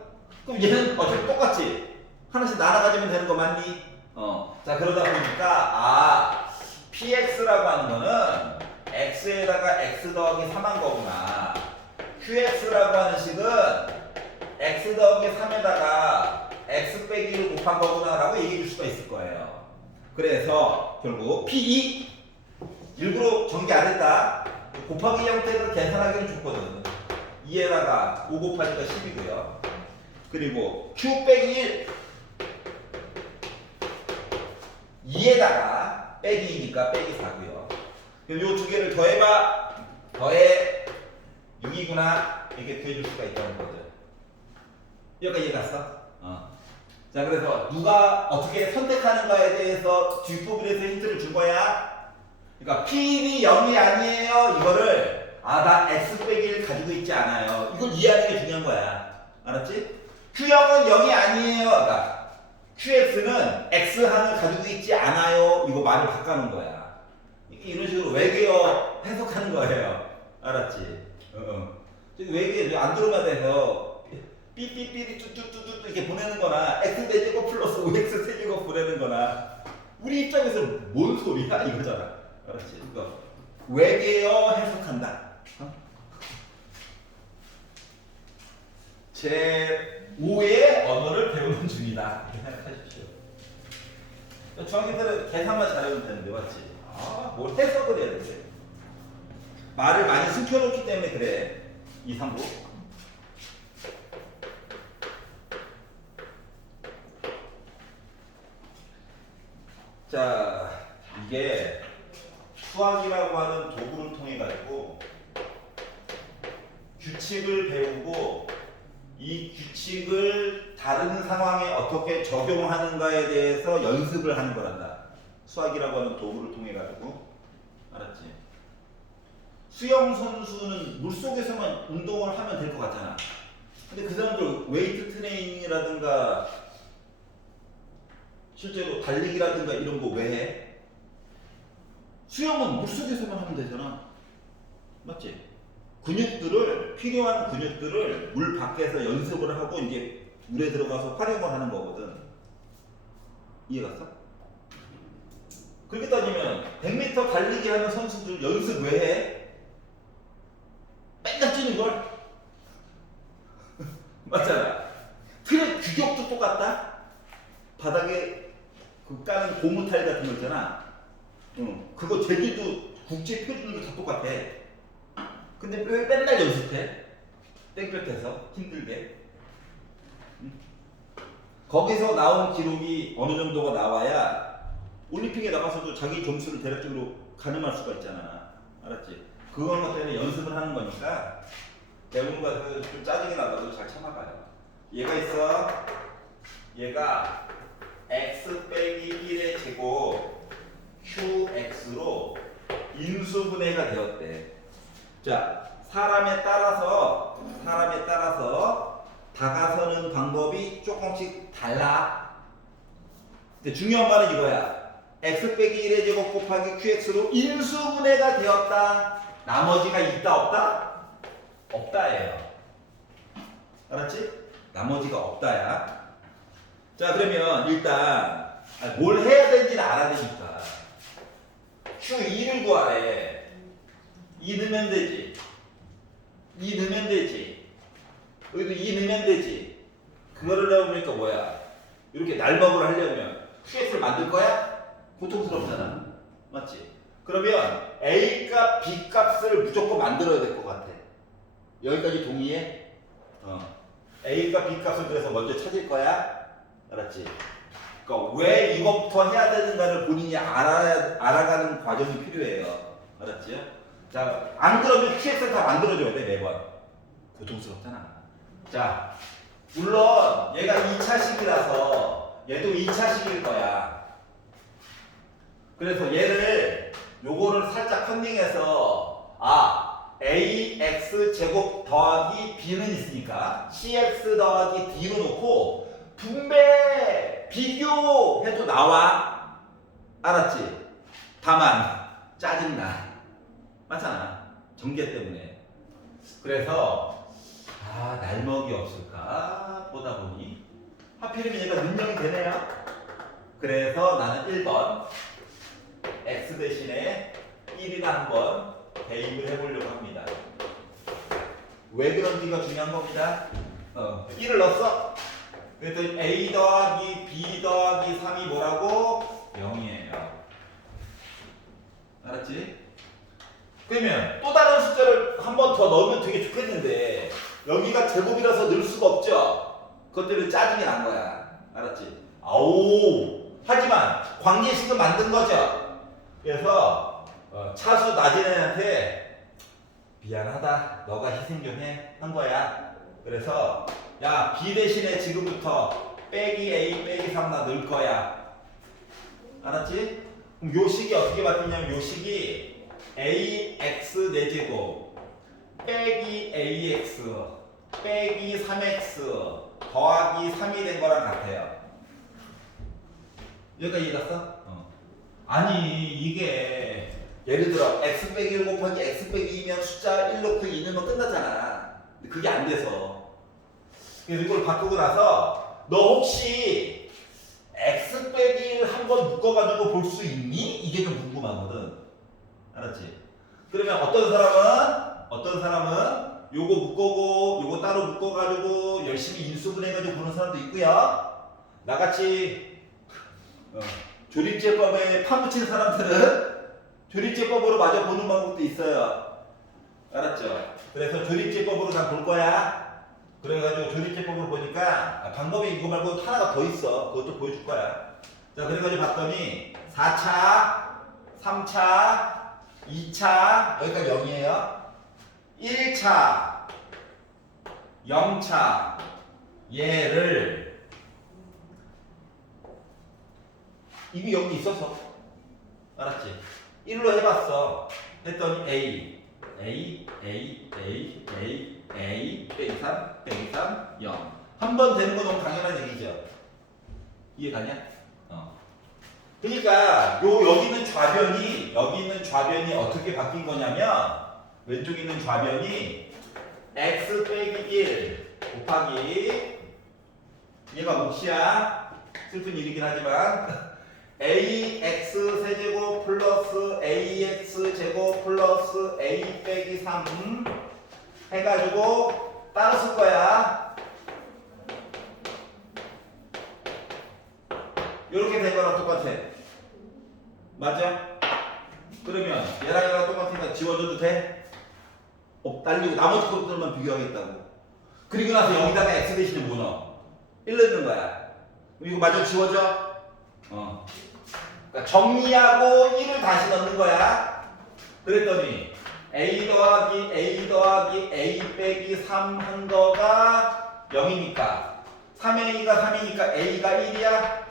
그럼 얘는 어차피 똑같지? 하나씩 나눠가지면 되는 거 맞니? 자, 그러다 보니까, PX라고 하는 거는 X에다가 X 더하기 3한 거구나. QX라고 하는 식은 X 더하기 3에다가 X 빼기를 곱한 거구나 라고 얘기해 줄 수가 있을 거예요. 그래서 결국 P2 일부러 전개 안 했다. 곱하기 형태로 계산하기는 좋거든. 2에다가 5 곱하니까 10이고요. 그리고 Q 빼기 1 2에다가 빼기니까 빼기 4고요. 그럼 요 두 개를 더해봐. 더해 6이구나. 이렇게 구해줄 수가 있다는 거죠. 여기까지 이해 갔어? 자, 그래서 누가 어떻게 선택하는가에 대해서 뒷부분에서 힌트를 준 거야. 그러니까 P1이 0이 아니에요. 이거를 나 X 빼기를 가지고 있지 않아요. 이걸 이해하는 게 중요한 거야. 알았지? Q형은 0이 아니에요. 그러니까 QX는 X항을 가지고 있지 않아요. 이거 말을 바꿔놓은 거야. 이런 식으로 외계어 해석하는 거예요. 알았지? 외계어 안드로메다에서 삐삐삐리 뚜뚜뚜뚜 이렇게 보내는 거나 X제곱 플러스 5X 세제곱 보내는 거나 우리 입장에서 뭔 소리야? 이거잖아. 알았지? 그러니까 외계어 해석한다. 제 5의 언어를 배우는 중이다. 이렇게 생각하십시오. 중학교 때는 계산만 잘하면 되는데 맞지? 뭘 해석을 해야 돼. 말을 많이 숨겨놓기 때문에 그래. 2, 3부. 자, 이게 수학이라고 하는 도구를 통해 가지고 규칙을 배우고 이 규칙을 다른 상황에 어떻게 적용하는가에 대해서 연습을 하는 거란다. 수학이라고 하는 도구를 통해 가지고. 알았지? 수영 선수는 물속에서만 운동을 하면 될 것 같잖아. 근데 그 사람들 웨이트 트레이닝이라든가 실제로 달리기라든가 이런 거 왜 해? 수영은 물속에서만 하면 되잖아. 맞지? 필요한 근육들을 물 밖에서 연습을 하고 이제 물에 들어가서 활용을 하는 거거든. 이해갔어? 그렇게 따지면 100m 달리기 하는 선수들 연습 왜 해? 맨날 뛰는 걸? 맞잖아. 그래, 규격도 똑같다? 바닥에 그 까는 고무타일 같은 거 있잖아. 그거 제주도 국제 표준으로 다 똑같아. 근데 왜 맨날 연습해? 땡볕에서 힘들게. 거기서 나온 기록이 어느 정도가 나와야 올림픽에 나가서도 자기 점수를 대략적으로 가늠할 수가 있잖아. 알았지? 그런 것 때문에 연습을 하는 거니까 배우는가 좀 짜증이 나더라도 잘 참아봐요. 얘가 있어. 얘가 x 빼기 1의 제곱 qx로 인수분해가 되었대. 자, 사람에 따라서 다가서는 방법이 조금씩 달라. 근데 중요한 말은 이거야. x 빼기 1의 제곱 곱하기 qx로 인수분해가 되었다. 나머지가 있다 없다? 없다예요. 알았지? 나머지가 없다야. 자, 그러면 일단 아니, 뭘 해야 되는지는 알아야 되니까. Q2를 구하래. 2 넣으면 되지. 2 넣으면 되지. 여기도 2 넣으면 되지. 그거를 넣으니까 뭐야? 이렇게 날먹을 하려면 QS를 만들 거야? 고통스럽잖아. 맞지? 그러면 A 값, B 값을 무조건 만들어야 될 것 같아. 여기까지 동의해? A 값, B 값을 그래서 먼저 찾을 거야. 알았지? 그러니까 왜 이것부터 해야 되는가를 본인이 알아가는 과정이 필요해요. 알았지요? 자, 안 그러면 QS를 다 만들어줘야 돼, 매번. 고통스럽잖아. 자, 물론 얘가 2차식이라서 얘도 2차식일 거야. 그래서 얘를 요거를 살짝 컨닝해서 ax 제곱 더하기 b는 있으니까 cx 더하기 d로 놓고 분배 비교해도 나와. 알았지? 다만 짜증나. 맞잖아. 전개 때문에. 그래서 날먹이 없을까 보다 보니 하필이면 얘가 능력이 되네요. 그래서 나는 1번 x 대신에 1이나 한번 대입을 해보려고 합니다. 왜 그런지가 중요한 겁니다. 1을 넣었어. 그랬더니 a 더하기 b 더하기 3이 뭐라고? 0이에요. 알았지? 그러면 또 다른 숫자를 한 번 더 넣으면 되게 좋겠는데 여기가 제곱이라서 넣을 수가 없죠? 그것 때문에 짜증이 난 거야. 알았지? 하지만 관계식을 만든 거죠? 그래서 차수 낮은 애한테 미안하다. 너가 희생 좀 해. 한 거야. 그래서 야 B 대신에 지금부터 빼기 A 빼기 3 나 넣을 거야. 알았지? 그럼 요 식이 어떻게 바뀌냐면 요 식이 ax 4제곱 빼기 ax 빼기 3x 더하기 3이 된 거랑 같아요. 여기까지 이해갔어? 아니 이게 예를 들어 x 빼기 1 곱하기 x 빼기 2면 숫자 1 넣고 2 넣으면 끝나잖아. 근데 그게 안 돼서 그래서 이걸 바꾸고 나서 너 혹시 x 빼기 1 한번 묶어가지고 볼 수 있니? 이게 좀 궁금하거든. 알았지? 그러면 어떤 사람은 요거 묶어고 요거 따로 묶어가지고 열심히 인수분해가지고 보는 사람도 있고요. 나같이 조립제법에 파묻힌 사람들은 조립제법으로 마저 보는 방법도 있어요. 알았죠? 그래서 조립제법으로 다 볼 거야. 그래가지고 조립제법으로 보니까 방법이 이거 말고 하나가 더 있어. 그것도 보여줄 거야. 자, 그래가지고 봤더니 4차, 3차, 2차, 여기까지 0이에요. 1차, 0차, 얘를 이게 여기 있어서 알았지? 1로 해봤어. 했더니 A 빼기 3 빼기 3 0 한 번 되는 거 너무 당연한 얘기죠. 이해가냐? 그러니까 여기 있는 좌변이 어떻게 바뀐 거냐면 왼쪽에 있는 좌변이 x 빼기 1 곱하기 얘가 몫이야. 슬픈 일이긴 하지만 ax 세제곱 플러스 ax 제곱 플러스 a 빼기 3 해가지고 따로 쓸 거야. 이렇게 된 거랑 똑같아. 맞아? 그러면 얘랑 똑같으니까 지워줘도 돼? 날리고 나머지 것들만 비교하겠다고. 그리고 나서 여기다가 x 대신에 뭐 넣어? 1 넣는 거야. 그럼 이거 마저 지워져? 그러니까 정리하고 1을 다시 넣는 거야. 그랬더니 a 더하기 a 빼기 3 한 거가 0이니까 3a가 3이니까 a가 1이야.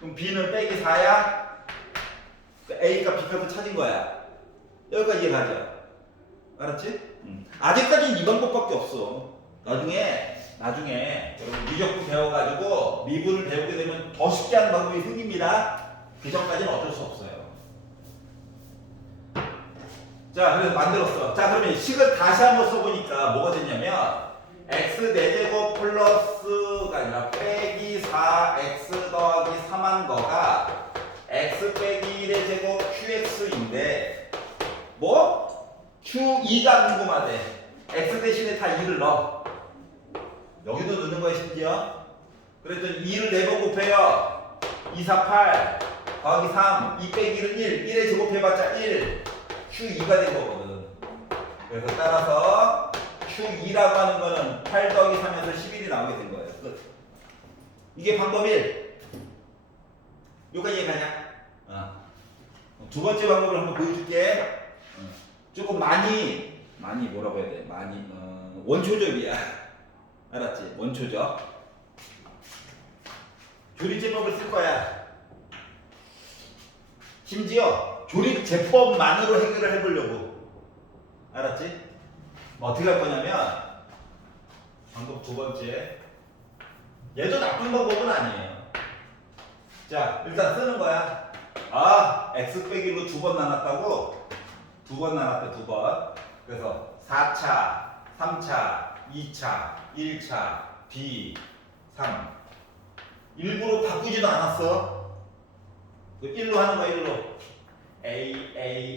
그럼 b는 빼기 4야. 그러니까 a가 b 값을 찾은 거야. 여기까지 이해가죠? 알았지? 아직까지는 이 방법밖에 없어. 나중에 여러분 미적분 배워가지고 미분을 배우게 되면 더 쉽게 하는 방법이 생깁니다. 그 전까지는 어쩔 수 없어요. 자, 그래서 만들었어. 자, 그러면 식을 다시 한번 써보니까 뭐가 됐냐면 x 4제곱 플러스가 아니라 빼기 4x 더하기 3한 거가 나머지인데 뭐? Q2가 궁금하대. X 대신에 다 2를 넣어. 여기도 넣는 거야 심지어. 그랬더니 2를 4번 곱해요. 2, 4, 8 더하기 3 2 빼기 1은 1 1에 제곱해봤자 1 Q2가 된 거거든. 그래서 따라서 Q2라고 하는 거는 8 더하기 3에서 11이 나오게 된 거예요. 끝. 이게 방법 1. 여기까지 이해가냐? 두 번째 방법을 한번 보여줄게. 조금 많이 뭐라고 해야 돼? 많이 원초적이야. 알았지? 원초적. 조립제법을 쓸 거야. 심지어 조립제법만으로 해결을 해보려고. 알았지? 어떻게 할 거냐면 방법 두 번째. 얘도 나쁜 방법은 아니에요. 자, 일단 쓰는 거야. x 빼기 1로 2번 나눴다고? 2번 나눴대, 2번. 그래서 4차, 3차, 2차, 1차, B, 3. 일부러 바꾸지도 않았어. 1로 하는 거야, 1로. A.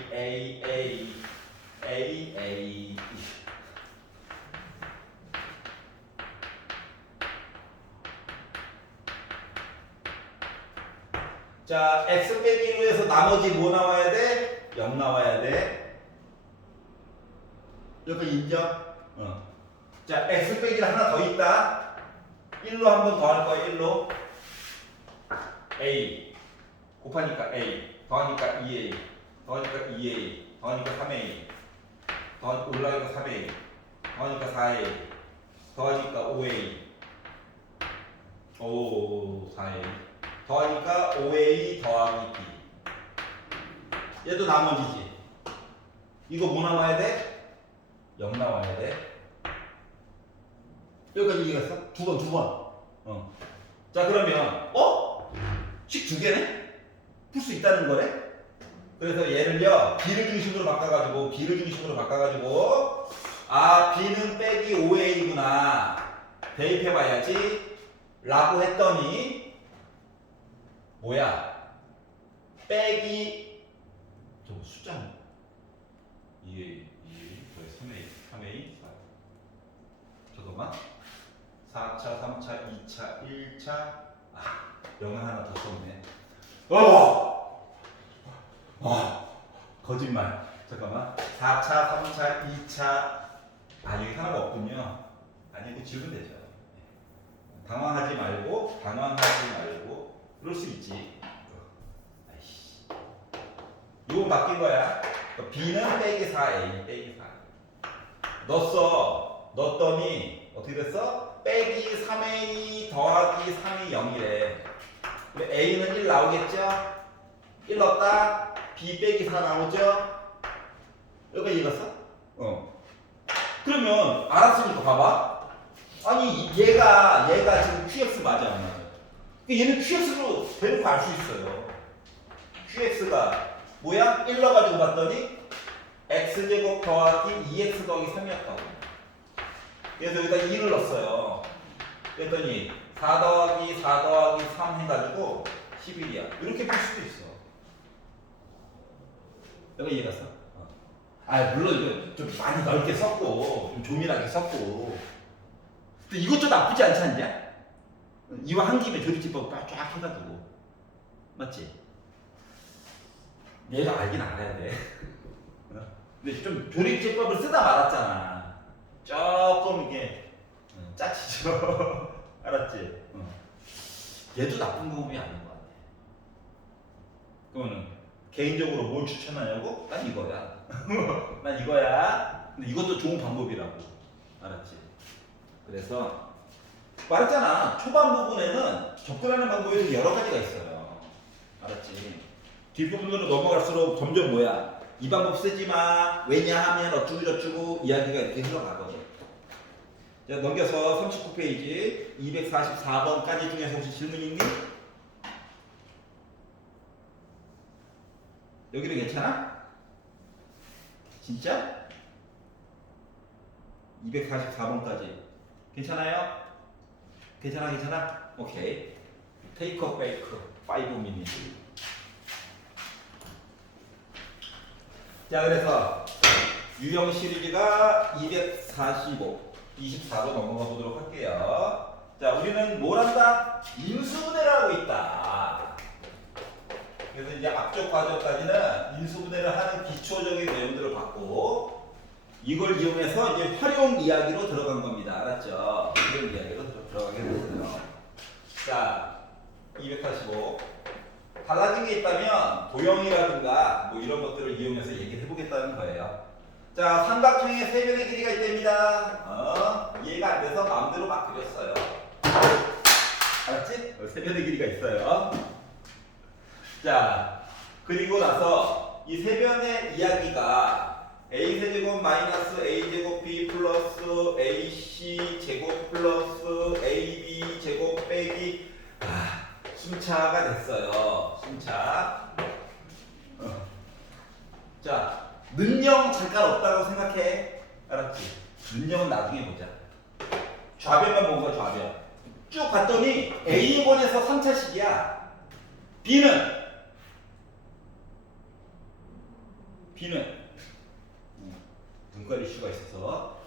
자, x 빼기 1로 해서 나머지 뭐 나와야 돼? 0 나와야 돼. 여기 인정? 자, x 빼기 1 하나 더 있다. 1로 한 번 더 할 거야, 1로. A. 곱하니까 A. 더하니까 2A. 더하니까 2A. 더하니까 3A. 올라가니까 3A. 더하니까 4A. 더하니까 5A. 4A. 더하니까 5A 더하기 B. 얘도 나머지지. 이거 뭐 나와야 돼? 0 나와야 돼. 여기까지 이해갔어? 두 번. 자, 그러면 식 두 개네? 풀 수 있다는 거네? 그래서 얘를요, B를 중심으로 바꿔가지고 B는 빼기 5A구나. 대입해봐야지. 라고 했더니 뭐야? 빼기 저 숫자는 2A, 3A, 4. 잠깐만. 4차, 3차, 2차, 1차. 0을 하나 더 썼네. 거짓말. 잠깐만. 4차, 3차, 2차. 여기 하나가 없군요. 이거 지우면 되죠. 당황하지 말고. 그럴 수 있지. 아이씨. 이건 바뀐 거야. B는 빼기 4A, 넣었더니 어떻게 됐어? 빼기 3A 더하기 3이 0이래. 그럼 A는 1 나오겠죠? 1 넣었다. B 빼기 4 나오죠? 여기까지 읽었어? 그러면 알았으니까 봐봐. 얘가 지금 QX 맞아 안 맞아? 얘는 QX로 대놓고 알 수 있어요. QX가 뭐야? 1 넣어가지고 봤더니 X제곱 더하기 2X 더하기 3이었다고. 그래서 여기다 2를 넣었어요. 그랬더니 4 더하기 3 해가지고 11이야. 이렇게 풀 수도 있어. 내가 이해갔어? 물론 이거 좀 많이 넓게 썼고, 좀 조밀하게 썼고. 근데 이것도 나쁘지 않지 않냐? 이왕 한 김에 조립제법 쫙 해가지고. 맞지? 얘가 알긴 알아야 돼. 근데 좀 조립제법을 쓰다 말았잖아. 조금 이게 짜치죠. 알았지? 얘도 나쁜 방법이 아닌 것 같아. 그러면 개인적으로 뭘 추천하냐고? 난 이거야. 난 이거야. 근데 이것도 좋은 방법이라고. 알았지? 그래서 말했잖아. 초반 부분에는 접근하는 방법이 여러 가지가 있어요. 알았지? 뒷부분으로 넘어갈수록 점점 뭐야? 이 방법 쓰지 마. 왜냐하면 어쩌고저쩌고 이야기가 이렇게 흘러가거든. 자, 넘겨서 39페이지 244번까지 중에서 혹시 질문 있니? 여기는 괜찮아? 진짜? 244번까지 괜찮아요? 괜찮아? 오케이. 테이크 어 베이크 5 minutes. 자, 그래서 유형 시리즈가 245, 24로 넘어가 보도록 할게요. 자, 우리는 뭘 한다? 인수분해를 하고 있다. 그래서 이제 앞쪽 과정까지는 인수분해를 하는 기초적인 내용들을 봤고, 이걸 이용해서 이제 활용 이야기로 들어간 겁니다. 알았죠? 활용 이야기로 들어가게 됐어요. 자, 245. 달라진 게 있다면 도형이라든가 뭐 이런 것들을 이용해서 얘기를 해보겠다는 거예요. 자, 삼각형의 세변의 길이가 있답니다. 이해가 안 돼서 마음대로 막 그렸어요. 알았지? 세변의 길이가 있어요. 자, 그리고 나서 이 세변의 이야기가 a세제곱 마이너스 a제곱 b 플러스 ac 제곱 플러스 ab 제곱 빼기 순차가 됐어요. 순차. 자, 는영 잠깐 없다고 생각해. 알았지? 는영은 나중에 보자. 좌변만 본 거야, 좌변. 쭉 봤더니 A1에서 3차식이야. B는 눈깔 이슈가 있어서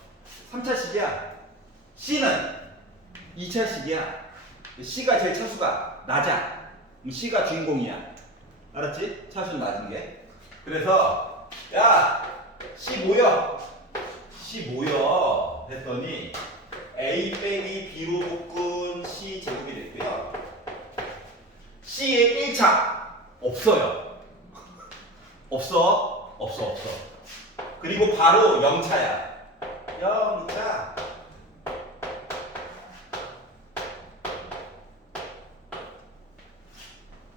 3차식이야. C는 2차식이야. C가 제일 차수가 낮아. C가 주인공이야. 알았지? 차수는 낮은 게. 그래서 야, C 모여. C 모여. 했더니 A 빼기 B로 묶은 C 제곱이 됐고요. C의 1차 없어요. 없어. 그리고 바로 0차야. 0차.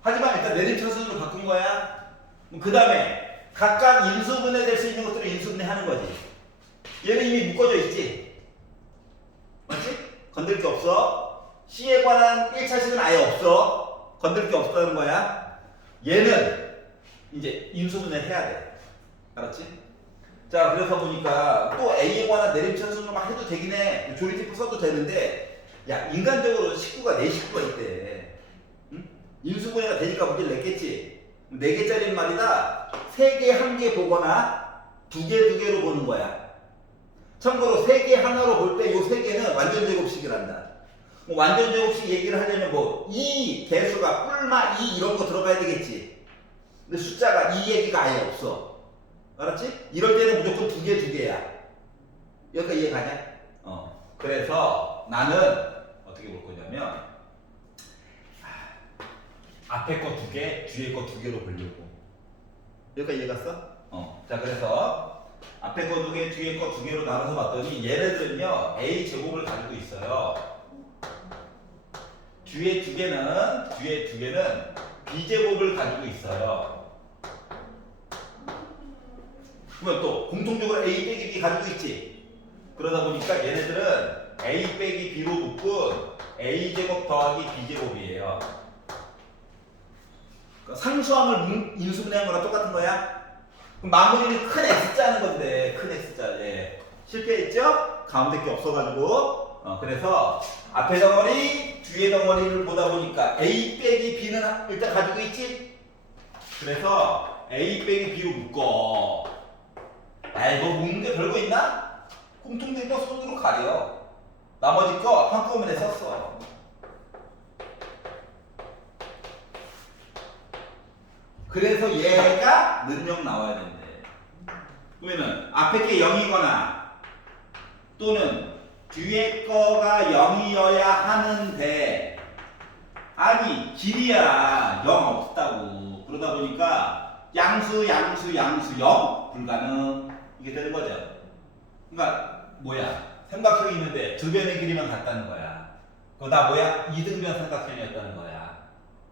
하지만 일단 내림차순으로 바꾼 거야. 그 다음에 각각 인수분해 될 수 있는 것들을 인수분해 하는 거지. 얘는 이미 묶어져 있지. 맞지? 건들 게 없어. C에 관한 1차식은 아예 없어. 건들 게 없다는 거야. 얘는 이제 인수분해 해야 돼. 알았지? 자, 그래서 보니까 또 A에 관한 내림차순으로만 해도 되긴 해. 조리티프 써도 되는데, 야, 인간적으로 식구가 4식구가 있대. 응? 인수분해가 되니까 문제를 냈겠지. 4개짜리는 말이다. 3개, 1개 보거나 2개, 2개로 보는 거야. 참고로 3개 하나로 볼 때 이 3개는 완전 제곱식이란다. 뭐 완전 제곱식 얘기를 하려면 뭐 2 개수가 뿔마 2 이런 거 들어가야 되겠지. 근데 숫자가 2 얘기가 아예 없어. 알았지? 이럴 때는 무조건 2개야. 여기까지 이해가냐? 그래서 나는 어떻게 볼 거냐면 앞에 거 2개, 뒤에 거 2개로 보려고. 여기까지 이해갔어? 자, 그래서 앞에 거 2개, 뒤에 거 2개로 나눠서 봤더니 얘네들은요 A 제곱을 가지고 있어요. 뒤에 2개는 B 제곱을 가지고 있어요. 그러면 또 공통적으로 A 빼기 B 가지고 있지. 그러다 보니까 얘네들은 A 빼기 B로 묶은 A 제곱 더하기 B 제곱이에요. 그러니까 상수함을 인수분해한 거랑 똑같은 거야. 그럼 마무리는 큰 X자는 건데, 큰 X자. 예. 실패했죠? 가운데 게 없어가지고. 그래서 앞에 덩어리, 뒤에 덩어리를 보다 보니까 A 빼기 B는 일단 가지고 있지? 그래서 A 빼기 B로 묶어. 아이고, 묶는 게 별거 있나? 공통된 거 손으로 가려. 나머지 거 한꺼번에 썼어. 그래서 얘가 는영 나와야 된대. 그러면은 앞에 게 0이거나 또는 뒤에 거가 0이어야 하는데, 아니 길이야 0 없다고. 그러다 보니까 양수 0 불가능. 이게 되는 거죠. 그러니까 뭐야, 삼각형이 있는데 두 변의 길이만 같다는 거야. 그거 다 뭐야? 이등변 삼각형이었다는 거야.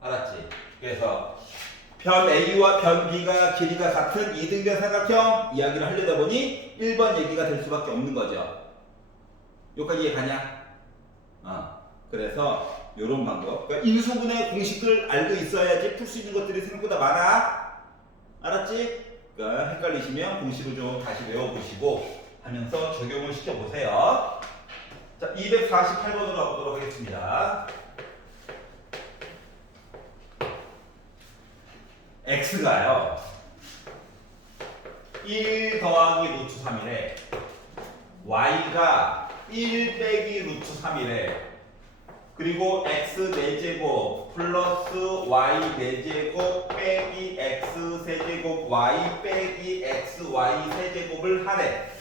알았지? 그래서 편 A와 편 B가 길이가 같은 이등변 삼각형 이야기를 하려다 보니 1번 얘기가 될 수밖에 없는 거죠. 여기까지 이해가냐? 그래서 이런 방법. 그러니까 인수분해 공식을 알고 있어야지 풀 수 있는 것들이 생각보다 많아. 알았지? 그러니까 헷갈리시면 공식을 좀 다시 외워보시고 하면서 적용을 시켜보세요. 자, 248번으로 가보도록 하겠습니다. X가요. 1 더하기 루트 3이래. y가 1 빼기 루트 3이래. 그리고 x 4제곱 플러스 y 4제곱 빼기 x 세제곱 y 빼기 xy 세제곱을 하래.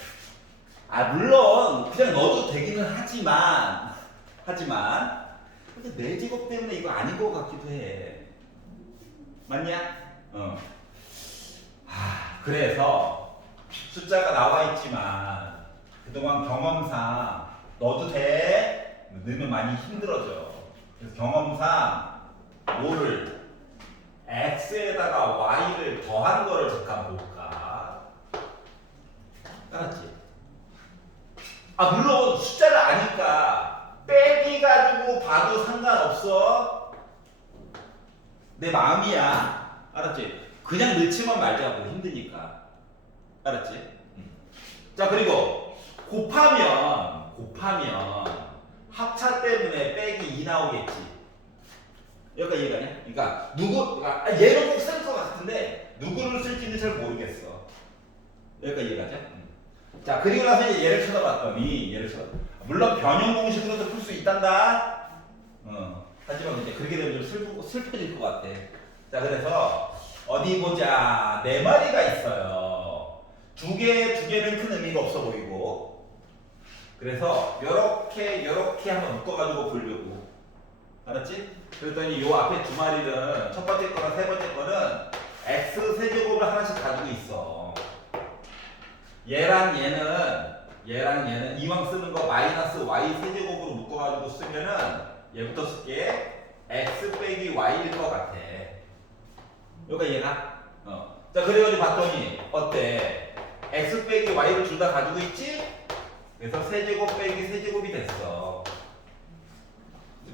아 물론 그냥 넣어도 되기는 하지만 근데 4제곱 때문에 이거 아닌 것 같기도 해. 맞냐? 그래서 숫자가 나와 있지만 그동안 경험상 넣어도 돼? 넣으면 많이 힘들어져. 그래서 경험상 뭐를 x에다가 y를 더한 거를 잠깐 볼까? 알았지? 아 물론 숫자를 아니까 빼기 가지고 봐도 상관없어. 내 마음이야. 알았지? 그냥 넣지만 말자고 힘드니까. 알았지? 자 그리고 곱하면 합차 때문에 빼기 2 나오겠지. 여기가 이해가냐? 그러니까 얘를 꼭 쓸 것 같은데 누구를 쓸지는 잘 모르겠어. 여기가 이해가죠? 자 그리고 나서 이제 얘를 쳐다봤더니 물론 변형 공식으로도 풀 수 있단다. 하지만 이제 그렇게 되면 좀 슬퍼질 것 같아. 자 그래서 어디 보자. 네 마리가 있어요. 두 개는 큰 의미가 없어 보이고. 그래서 요렇게 한번 묶어가지고 보려고. 알았지? 그랬더니 요 앞에 두 마리는 첫 번째 거랑 세 번째 거는 x 세제곱을 하나씩 가지고 있어. 얘랑 얘는 이왕 쓰는 거 마이너스 y 세제곱으로 묶어가지고 쓰면은 얘부터 쓸게 x 빼기 y일 것 같아. 요가 얘가? 자 그래가지고 봤더니 어때? x 빼기 y를 둘 다 가지고 있지? 그래서 세제곱 빼기 세제곱이 됐어.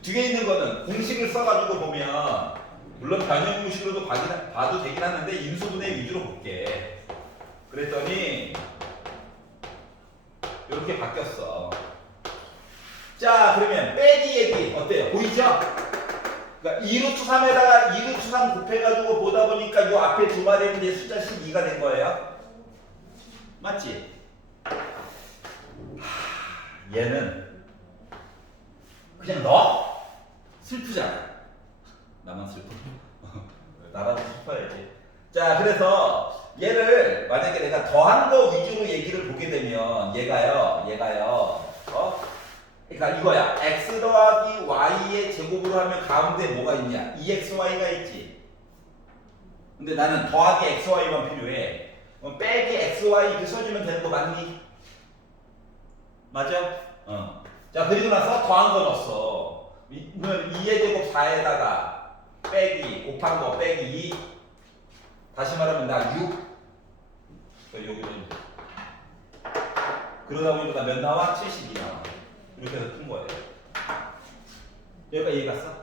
뒤에 있는 거는 공식을 써가지고 보면 물론 변형 공식으로도 봐도 되긴 하는데 인수분해 위주로 볼게. 그랬더니 이렇게 바뀌었어. 자 그러면 빼기 얘기 어때요? 보이죠? 그러니까 2루트 3에다가 2루트 3 곱해가지고 보다 보니까 요 앞에 두 마리는 이제 숫자 12가 된 거예요. 맞지? 얘는 그냥 넣어? 슬프잖아. 나만 슬퍼. 나라도 슬퍼야지. 자 그래서 얘를 만약에 내가 더한 거 위주로 얘기를 보게 되면 얘가요 그러니까 이거야. x 더하기 y의 제곱으로 하면 가운데 뭐가 있냐? 2xy가 있지. 근데 나는 더하기 xy만 필요해. 그럼 빼기 xy 이렇게 써주면 되는 거 맞니? 맞아? 자 그리고 나서 더한 거 넣었어. 2의 제곱 4에다가 빼기 곱한 거 빼기 2. 다시 말하면 나 6. 여기는 그러다 보니까 몇 나와? 72 나와. 이렇게 해서 푼 거예요. 여기가 이해 갔어?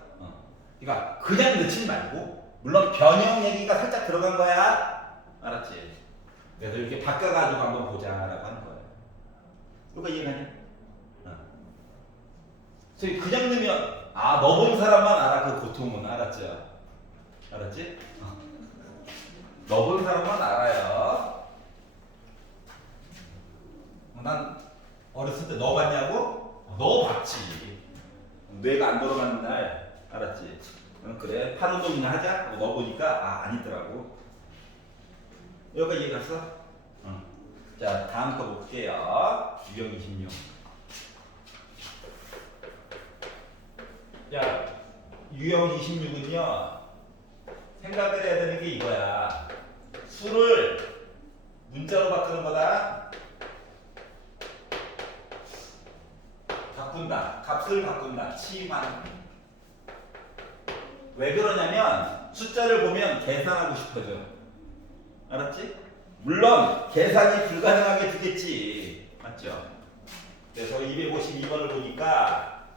그러니까 그냥 넣지 말고 물론 변형 얘기가 살짝 들어간 거야. 알았지? 그래서 이렇게 바꿔가지고 한번 보자라고 하는 거예요. 이거 이해가냐? 그래서 그냥 넣으면 넣어본 사람만 알아 그 고통은. 알았죠? 알았지? 넣어본 사람만 알아요. 난 어렸을 때 넣어봤냐고? 넣어봤지. 뇌가 안 돌아가는 날. 알았지? 그래 팔 운동이나 하자. 넣어보니까 아니더라고. 여기까지 이해 갔어? 자 다음 거 볼게요. 유형 26. 자 유형 26은요 생각을 해야 되는 게 이거야. 수를 문자로 바꾸는 거다. 바꾼다. 값을 바꾼다. 치환. 왜 그러냐면 숫자를 보면 계산하고 싶어져. 알았지? 물론 계산이 불가능하게 주겠지. 맞죠? 그래서 252번을 보니까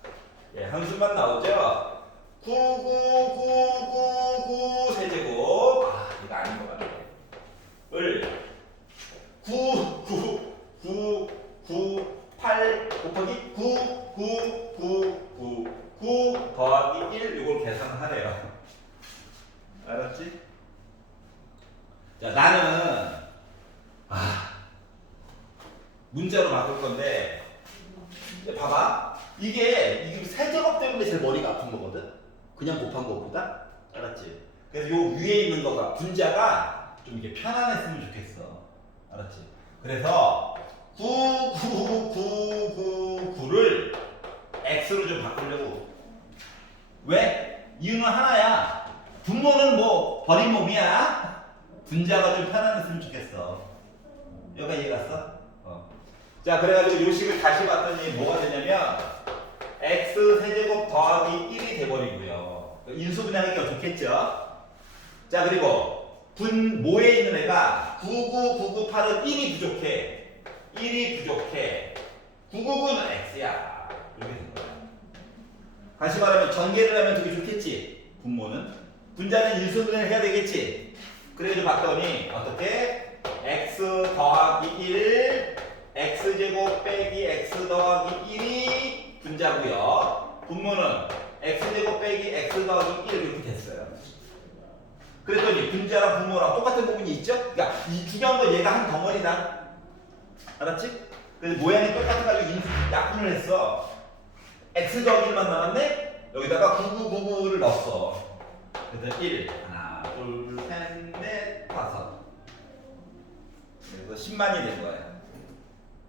한수만 나오죠? 99999 세제곱. 이거 아닌 것 같아. 을 99998 곱하기 99999 더하기 1 이걸 계산하래요. 알았지? 자 나는 문자로 바꿀 건데 봐봐. 이게 세제곱 때문에 제일 머리가 아픈 거거든. 그냥 곱한 것보다. 알았지? 그래서 요 위에 있는 거가 분자가 좀 이렇게 편안했으면 좋겠어. 알았지? 그래서 99999를 x로 좀 바꾸려고. 왜? 이유는 하나야. 분모는 뭐 버린 몸이야. 분자가 좀 편안했으면 좋겠어. 여기가 이해갔어? 자, 그래가지고 요 식을 다시 봤더니 뭐가 되냐면 x 세제곱 더하기 1이 돼버리고요. 인수분해하기가 좋겠죠? 자, 그리고 분모에 있는 애가 99998은 1이 부족해. 1이 부족해. 999는 x야. 이렇게 된 거야. 다시 말하면 전개를 하면 되게 좋겠지. 분모는. 분자는 인수분해를 해야 되겠지. 그래서 봤더니 어떻게? x 더하기 1 x제곱 빼기 x 더하기 1이 분자고요. 분모는 x제곱 빼기 x 더하기 1 이렇게 됐어요. 그랬더니 분자랑 분모랑 똑같은 부분이 있죠? 그러니까 이 두 개는 얘가 한 덩어리다. 알았지? 그래서 모양이 똑같아가지고 약분을 했어. x 더하기 1만 남았네? 여기다가 9999를 넣었어. 그래서 1, 하나, 둘, 셋, 넷, 다섯. 그래서 10만이 된 거예요.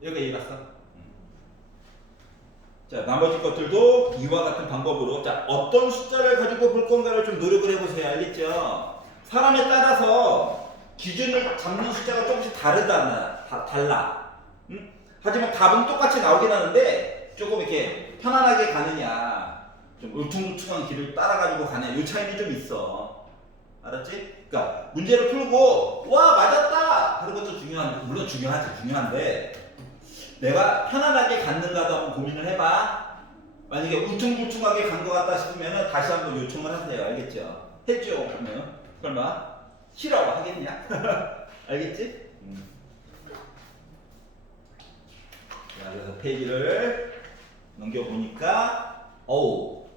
여기가 이해갔어? 자, 나머지 것들도 이와 같은 방법으로 자, 어떤 숫자를 가지고 볼 건가를 좀 노력을 해보세요. 알겠죠? 사람에 따라서 기준을 잡는 숫자가 조금씩 달라. 응? 하지만 답은 똑같이 나오긴 하는데 조금 이렇게 편안하게 가느냐 좀 울퉁불퉁한 길을 따라가지고 가느냐 이 차이는 좀 있어. 알았지? 그러니까 문제를 풀고 와 맞았다 하는 것도 중요한데 물론 중요한데 내가 편안하게 갔는가도 한번 고민을 해봐. 만약에 울퉁불퉁하게 간 것 같다 싶으면 다시 한번 요청을 하세요. 알겠죠? 했죠? 그러면 설마 싫어 하겠냐? 알겠지? 자, 그래서 페이지를 넘겨보니까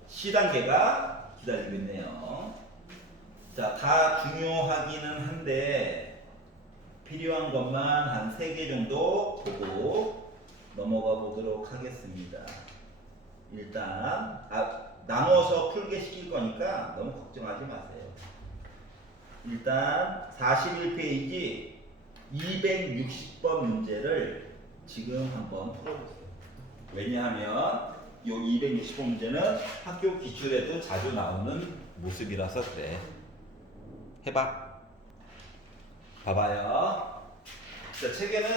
C 단계가 기다리고 있네요. 자, 다 중요하기는 한데 필요한 것만 한 3개 정도 보고 넘어가 보도록 하겠습니다. 일단 나눠서 풀게 시킬 거니까 너무 걱정하지 마세요. 일단 41페이지 260번 문제를 지금 한번 풀어보세요. 왜냐하면 이 260번 문제는 학교 기출에도 자주 나오는 모습이라서 그래. 해봐. 봐봐요. 자, 책에는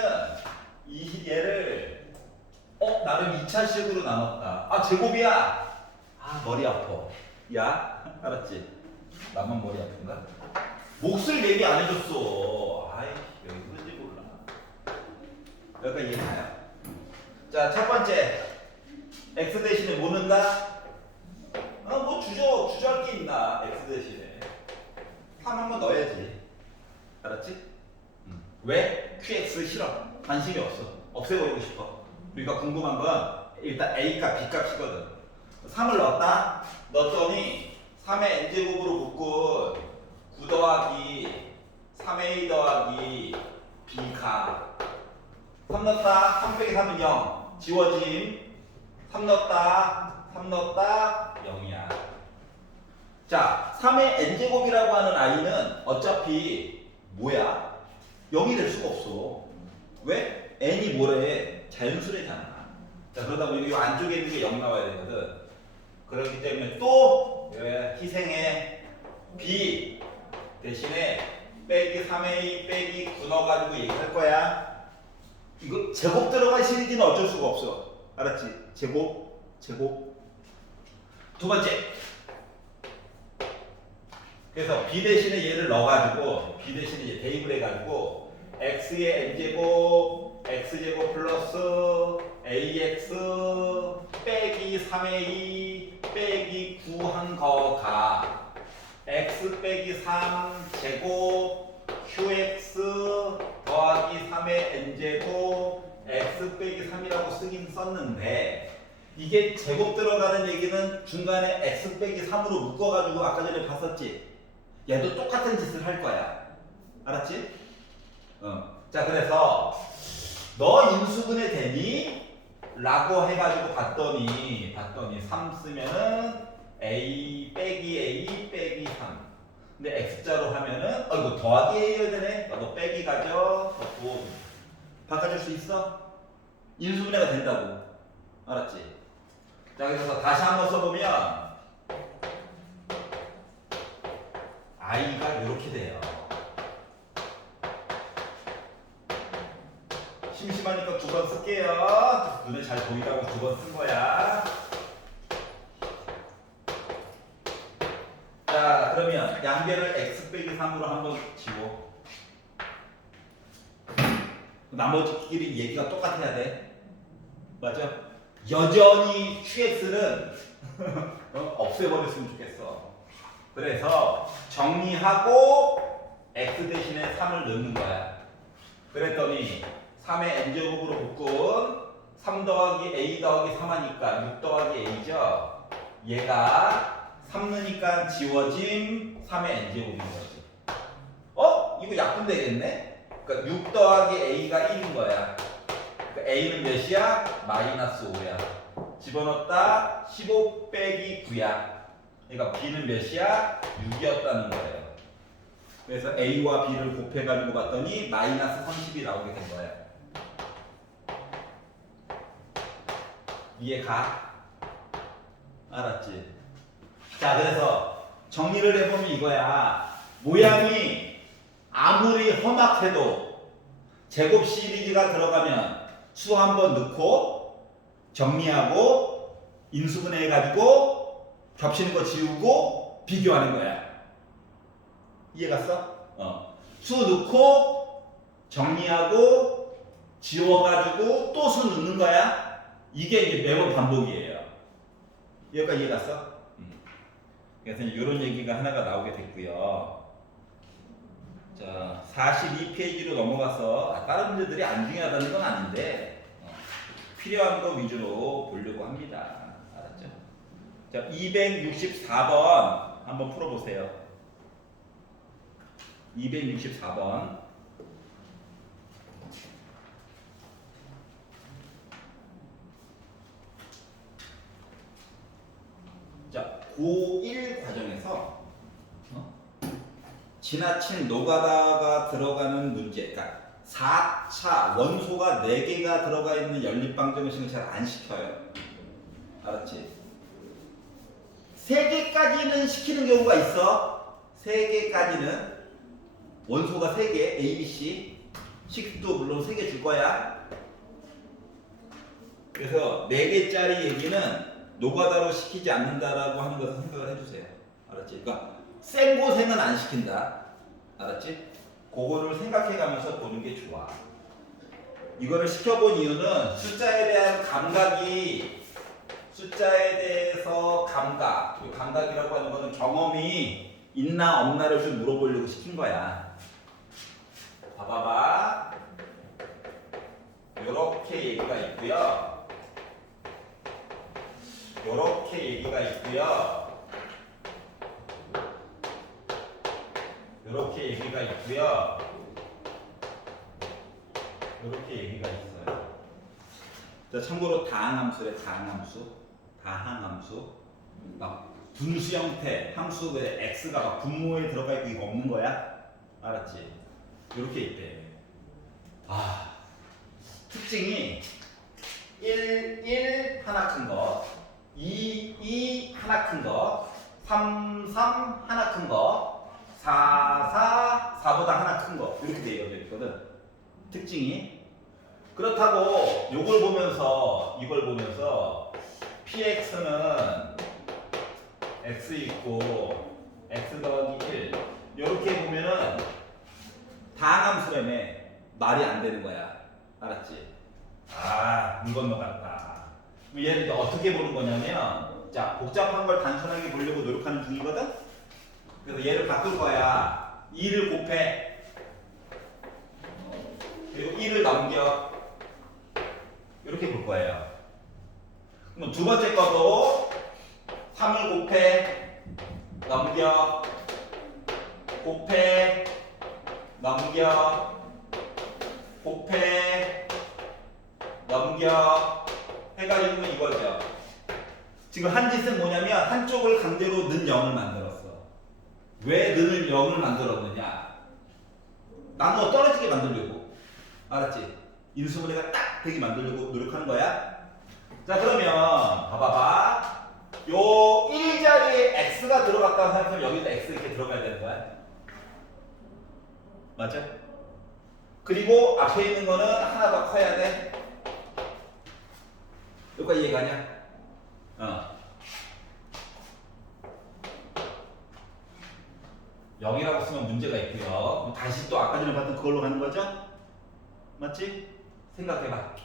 얘를 나름 2차식으로 나눴다. 제곱이야. 머리 아파. 야, 알았지? 나만 머리 아픈가? 몫을 얘기 안 해줬어. 여기 그런지 몰라. 여기까지 이해가요? 자, 첫 번째. x 대신에 뭐 넣는다? 뭐 주저할 게 있나? x 대신에 3 한번 넣어야지. 알았지? 왜? qx 싫어. 관심이 없어. 없애버리고 싶어. 우리가 궁금한 건 일단 a값, b값이거든. 3을 넣었다? 넣었더니 3의 n제곱으로 묶은 9 더하기 3a 더하기 b가 3 넣었다? 3 빼기 3은 0. 지워짐. 3 넣었다? 3 넣었다? 0이야. 자, 3의 n제곱이라고 하는 i는 어차피 뭐야? 0이 될 수가 없어. 왜? n이 뭐래? 자연수래잖아. 자, 그러다 보니 이 안쪽에 있는 게 0 나와야 되거든. 그렇기 때문에 또 희생해. b 대신에 빼기 3a 빼기 9 넣어가지고 얘기할 거야. 이거 제곱 들어간 시리즈는 어쩔 수가 없어. 알았지? 제곱. 두 번째. 그래서 b 대신에 얘를 넣어가지고 b 대신에 이제 대입을 해가지고 x의 n제곱 x제곱 플러스 ax 빼기 3a 빼기 9 한 거가 x 빼기 3 제곱 qx 더하기 3의 n제곱 x 빼기 3이라고 쓰긴 썼는데 이게 제곱 들어가는 얘기는 중간에 x 빼기 3으로 묶어가지고 아까 전에 봤었지? 얘도 똑같은 짓을 할 거야. 알았지? 자, 그래서 너 인수분해 되니? 라고 해가지고 봤더니 3 쓰면은 a 빼기 a 빼기 3. 근데 x자로 하면은 이거 더하기 a여야 되네. 너 빼기 가져. 또 바꿔줄 수 있어? 인수분해가 된다고. 알았지? 자, 그래서 다시 한번 써보면 i가 이렇게 돼요. 심심하니까 2번 쓸게요. 눈에 잘 보이라고 2번 쓴 거야. 자, 그러면 양변을 x 빼기 3으로 한번 지워. 나머지끼리 얘기가 똑같아야 돼. 맞아? 여전히 qx는 없애버렸으면 좋겠어. 그래서 정리하고 x 대신에 3을 넣는 거야. 그랬더니 3의 n제곱으로 묶은 3 더하기 a 더하기 3 하니까 6 더하기 a죠. 얘가 3 넣으니까 지워짐 3의 n제곱인 거지. 이거 약분되겠네? 그러니까 6 더하기 a가 1인 거야. 그러니까 a는 몇이야? 마이너스 5야. 집어넣었다 15 빼기 9야. 그러니까 b는 몇이야? 6이었다는 거예요. 그래서 a와 b를 곱해가지고 봤더니 마이너스 30이 나오게 된 거야. 이해가? 알았지? 자, 그래서 정리를 해보면 이거야. 모양이 아무리 험악해도 제곱 시리즈가 들어가면 수 한 번 넣고 정리하고 인수분해 해가지고 겹치는 거 지우고 비교하는 거야. 이해갔어? 수 넣고 정리하고 지워가지고 또 수 넣는 거야. 이게 이제 매번 반복이에요. 여기까지 이해갔어? 그래서 이런 얘기가 하나가 나오게 됐고요. 자, 42페이지로 넘어가서 다른 문제들이 안 중요하다는 건 아닌데 필요한 거 위주로 보려고 합니다. 알았죠? 자, 264번 한번 풀어보세요. 264번. 자, 고1 과정에서 지나친 노가다가 들어가는 문제, 그러니까 4차 원소가 4개가 들어가 있는 연립방정식은 잘 안 시켜요. 알았지? 3개까지는 시키는 경우가 있어. 3개까지는 원소가 3개, A, B, C 식도 물론 3개 줄 거야. 그래서 4개짜리 얘기는 노가다로 시키지 않는다라고 하는 것을 생각을 해주세요. 알았지? 그러니까 생고생은 안 시킨다. 알았지? 그거를 생각해가면서 보는 게 좋아. 이거를 시켜본 이유는 숫자에 대한 감각이 숫자에 대해서 감각이라고 하는 것은 경험이 있나 없나를 좀 물어보려고 시킨 거야. 봐봐봐. 요렇게 얘기가 있고요. 요렇게 얘기가 있고요. 요렇게 얘기가 있고요. 요렇게 얘기가 있어요. 자, 참고로 다항함수래. 다항함수. 막 분수 형태 함수 x가 막 분모에 들어가 있고 이거 없는 거야. 알았지? 요렇게 있대. 특징이 1 하나 큰 거, 2 하나 큰 거, 3 하나 큰 거, 4 4보다 하나 큰 거 이렇게 되어 있거든. 특징이. 그렇다고 이걸 보면서 px는 x 있고 x 더하기 1 이렇게 보면은 다항함수라며 말이 안 되는 거야. 알았지? 물 건너갔다. 얘를 어떻게 보는 거냐면, 자, 복잡한 걸 단순하게 보려고 노력하는 중이거든? 그래서 얘를 바꿀 거야. 2를 곱해. 그리고 1을 넘겨. 이렇게 볼 거예요. 그럼 두 번째 거도 3을 곱해. 넘겨. 곱해. 넘겨. 곱해 넘겨 해가지고 이거죠. 지금 한 짓은 뭐냐면 한쪽을 강제로 는 0을 만들었어. 왜 는을 0을 만들었느냐? 나누어 떨어지게 만들려고. 알았지? 인수분해가 딱 되게 만들려고 노력하는 거야. 자 그러면 봐봐봐. 요 1자리에 x가 들어갔다고 생각하면 여기도 x 이렇게 들어가야 되는 거야. 맞죠? 그리고 앞에 있는 거는 하나 더 커야 돼. 여기까지 이해가냐? 0이라고 쓰면 문제가 있고요. 다시 또 아까 전에 봤던 그걸로 가는 거죠? 맞지? 생각해봐.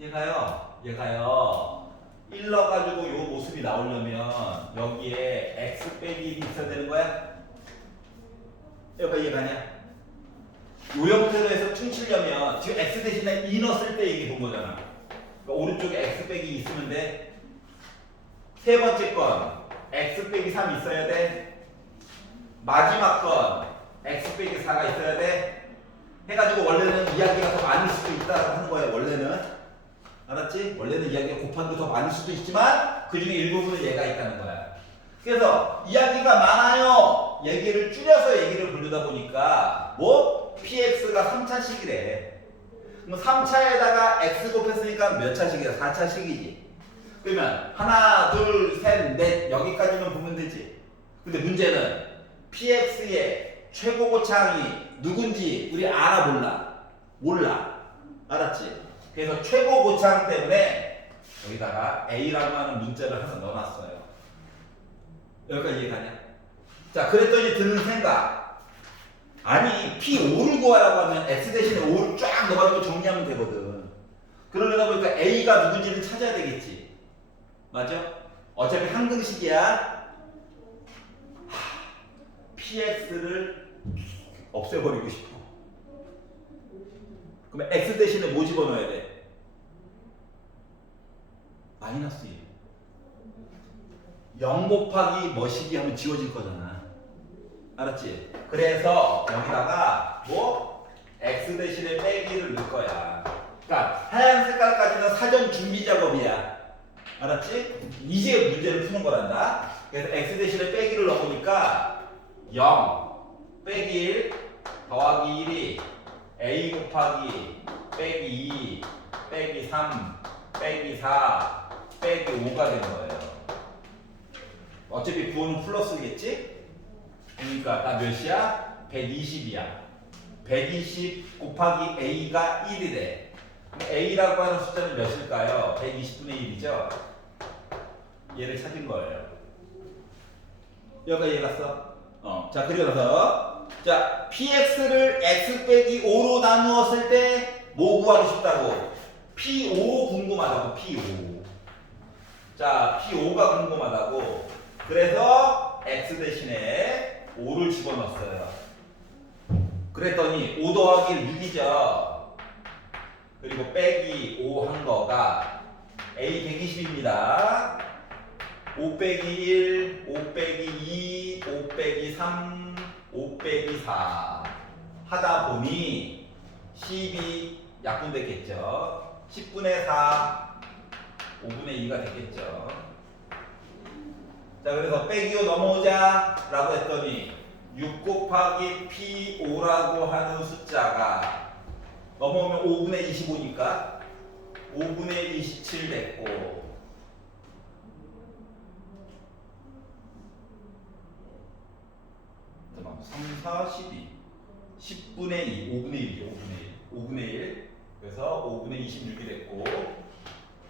얘가요 1 넣어가지고 요 모습이 나오려면 여기에 x 빼기 1이 있어야 되는 거야? 여기까지 이해가냐? 요 형태로 해서 퉁치려면 지금 x 대신에 2 넣었을 때 얘기 본 거잖아. 그러니까 오른쪽에 x 빼기 2 있으면 돼. 세 번째 건 x 빼기 3 있어야 돼. 마지막 건 x 빼기 4가 있어야 돼. 해가지고 원래는 이야기가 더 많을 수도 있다고 하는 거예요. 원래는. 알았지? 원래는 이야기가 곱하는 게 더 많을 수도 있지만 그 중에 일부분은 얘가 있다는 거야. 그래서 이야기가 많아요. 얘기를 줄여서 얘기를 부르다 보니까 뭐? px가 3차식이래. 그럼 3차에다가 x 곱했으니까 몇 차식이야? 4차식이지. 그러면 하나, 둘, 셋, 넷 여기까지만 보면 되지. 근데 문제는 px의 최고 고차항이 누군지 우리 알아 몰라? 몰라. 알았지? 그래서 최고 고차항 때문에 여기다가 a라고 하는 문자를 하나 넣어놨어요. 여기까지 이해가냐? 자 그랬더니 드는 생각. 아니 P5를 구하라고 하면 x 대신에 5를 쫙 넣어가지고 정리하면 되거든. 그러려다 보니까 a가 누군지를 찾아야 되겠지. 맞아? 어차피 항등식이야. px를 없애버리고 싶어. 그러면 x 대신에 뭐 집어넣어야 돼? 마이너스 1. 0 곱하기 뭐시기 하면 지워질 거잖아. 알았지? 그래서 여기다가 뭐? x 대신에 빼기를 넣을 거야. 그러니까 하얀 색깔까지는 사전 준비 작업이야. 알았지? 이제 문제를 푸는 거란다. 그래서 x 대신에 빼기를 넣어보니까 0 빼기 1 더하기 1이 a 곱하기 빼기 2 빼기 3 빼기 4 빼기 5가 된 거예요. 어차피 부호는 플러스겠지? 그러니까 나 몇이야? 120이야. 120 곱하기 a가 1이래. a라고 하는 숫자는 몇일까요? 120분의 1이죠? 얘를 찾은 거예요. 여기까지 이해갔어? 자 그리고 나서 자 px를 x 빼기 5로 나누었을 때 뭐 구하고 싶다고? p5 궁금하다고. p5. 자 p5가 궁금하다고. 그래서 x 대신에 5를 집어넣었어요. 그랬더니 5 더하기 6이죠. 그리고 빼기 5 한 거가 a 120입니다. 5 빼기 1, 5 빼기 2, 5 빼기 3, 5 빼기 4 하다 보니 10이 약분됐겠죠. 10분의 4, 5분의 2가 됐겠죠. 자 그래서 빼기로 넘어오자 라고 했더니 6 곱하기 P5라고 하는 숫자가 넘어오면 5분의 25니까 5분의 27 됐고 3, 4, 12 10분의 2, 5분의 1이죠. 5분의 1 그래서 5분의 26이 됐고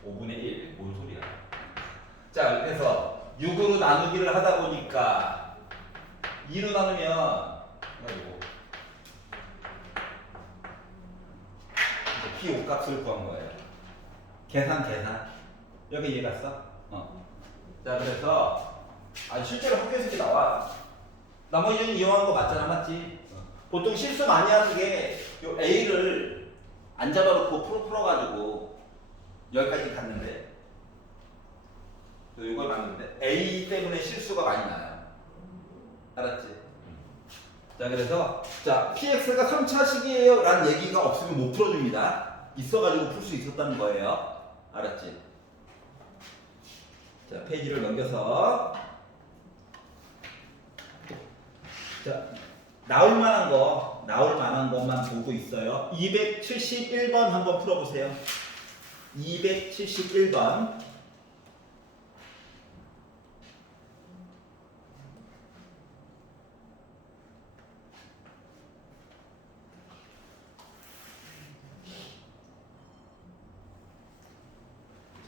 5분의 1 뭔 소리야. 자 그래서 6으로 나누기를 하다 보니까 2로 나누면 이거 P5 값을 구한 거예요. 계산 여기 이해 갔어? 자 그래서 실제로 학교에서 이렇게 나와. 나머지는 이용한 거 맞잖아. 맞지? 보통 실수 많이 하는 게 요 A를 안 잡아놓고 풀어가지고 여기까지 갔는데 이걸 봤는데 A 때문에 실수가 많이 나요. 알았지? 자, 그래서 자 px가 3차식이에요 라는 얘기가 없으면 못 풀어줍니다. 있어가지고 풀 수 있었다는 거예요. 알았지? 자, 페이지를 넘겨서 자, 나올 만한 것만 보고 있어요. 271번 한번 풀어보세요. 271번.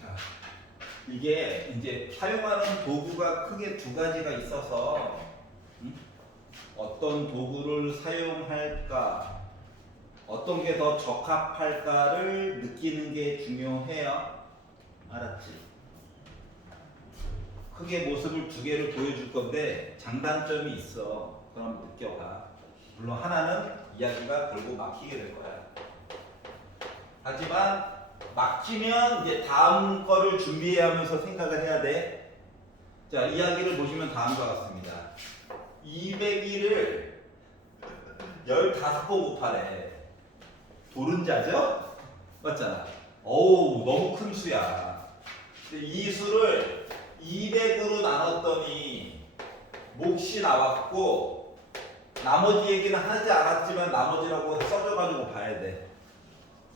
자, 이게 이제 사용하는 도구가 크게 두 가지가 있어서 어떤 도구를 사용할까, 어떤 게 더 적합할까를 느끼는 게 중요해요. 알았지? 크게 모습을 두 개를 보여줄 건데 장단점이 있어. 그럼 느껴봐. 물론 하나는 이야기가 결국 막히게 될 거야. 하지만 막히면 이제 다음 거를 준비해야 하면서 생각을 해야 돼. 자, 이야기를 보시면 다음과 같습니다. 201을 15번 곱하래. 도른자죠? 맞잖아. 어우, 너무 큰 수야. 근데 이 수를 200으로 나눴더니 몫이 나왔고, 나머지 얘기는 하지 않았지만 나머지라고 써줘가지고 봐야 돼.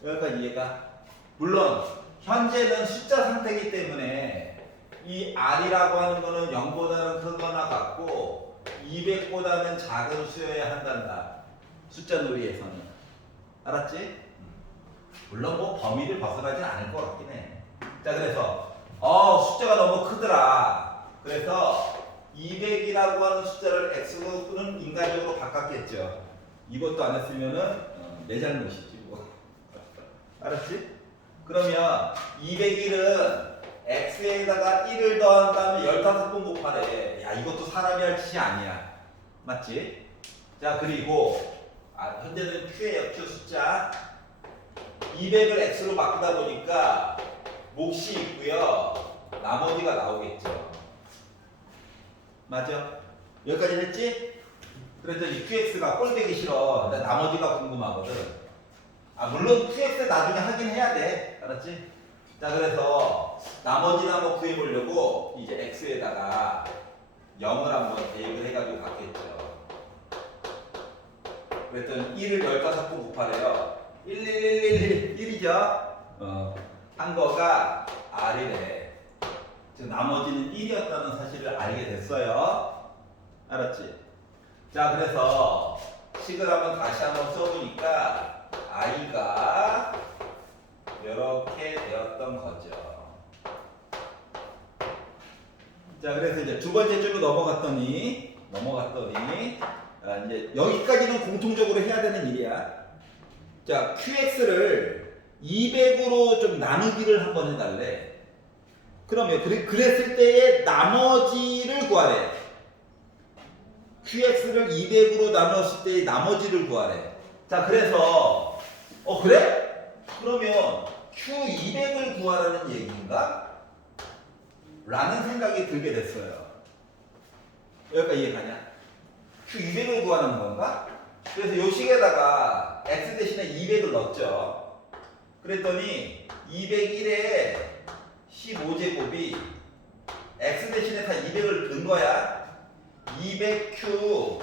여기까지 이해가? 물론 현재는 숫자 상태이기 때문에 이 r이라고 하는 거는 0보다는 크거나 같고 200보다는 작은 수여야 한단다. 숫자 놀이에서는. 알았지? 물론 뭐 범위를 벗어나진 않을 것 같긴 해. 자, 그래서 숫자가 너무 크더라. 그래서 200이라고 하는 숫자를 x는 인간적으로 바꿨겠죠. 이것도 안 했으면은 내 잘못이지 뭐. 알았지? 그러면 201은 x에다가 1을 더한 다음에 15번 곱하래. 야, 이것도 사람이 할 짓이 아니야. 맞지? 자, 그리고 현재는 q예요. q 숫자 200을 x로 바꾸다 보니까 몫이 있고요. 나머지가 나오겠죠. 맞아? 여기까지 했지? 그랬더니 qx가 꼴보기 싫어. 나 나머지가 궁금하거든. 물론 qx 나중에 하긴 해야 돼. 알았지? 자, 그래서 나머지는 한번 구해보려고 이제 x에다가 0을 한번 대입을 해가지고 갖겠죠. 그랬더니 1을 15번 곱하래요. 1이죠? 한 거가 r이래. 즉 나머지는 1이었다는 사실을 알게 됐어요. 알았지? 자, 그래서 식을 한번 다시 한번 써보니까 i가 이렇게 되었던 거죠. 자, 그래서 이제 두 번째 줄로 넘어갔더니 이제 여기까지는 공통적으로 해야 되는 일이야. 자, qx를 200으로 좀 나누기를 한번 해달래. 그러면 그랬을 때의 나머지를 구하래. qx를 200으로 나눴을 때의 나머지를 구하래. 자, 그래서 그래? 그러면 q200을 구하라는 얘기인가? 라는 생각이 들게 됐어요. 여기까지 이해가냐? q200을 구하는 건가? 그래서 요 식에다가 x 대신에 200을 넣었죠. 그랬더니 201에 15제곱이 x 대신에 다 200을 넣은 거야. 200q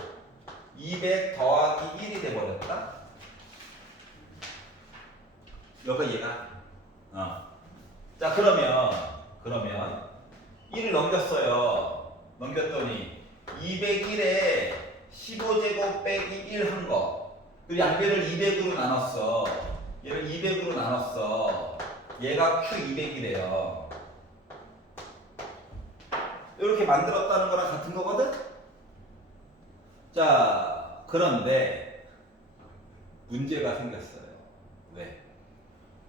200 더하기 1이 돼버렸다. 여기까지 이해가? 자, 그러면 1을 넘겼어요. 넘겼더니 201에 15제곱 빼기 1 한 거. 그리고 양변을 200으로 나눴어. 얘를 200으로 나눴어. 얘가 Q200이래요. 이렇게 만들었다는 거랑 같은 거거든? 자, 그런데 문제가 생겼어요. 왜?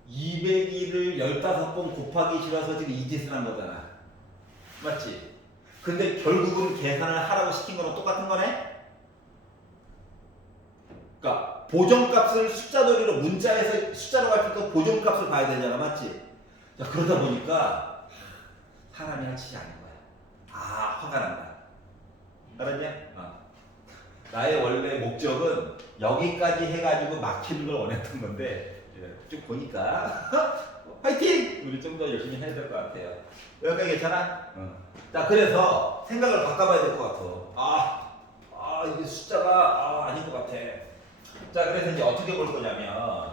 201을 15번 곱하기 싫어서 지금 이 짓을 한 거잖아. 맞지? 근데 결국은 계산을 하라고 시킨 거랑 똑같은 거네? 그러니까 보정값을 숫자 놀이로 문자에서 숫자로 갈 때도 보정값을 봐야 되잖아. 맞지? 자, 그러다 보니까 사람이 할 짓이 아닌 거야. 화가 난다. 알았냐? 나의 원래 목적은 여기까지 해가지고 막히는 걸 원했던 건데 쭉 보니까 화이팅! 우리 좀 더 열심히 해야 될 것 같아요. 여기까지 괜찮아? 응. 자, 그래서 생각을 바꿔봐야 될 것 같아. 이게 숫자가 아닌 것 같아. 자, 그래서 이제 어떻게 볼 거냐면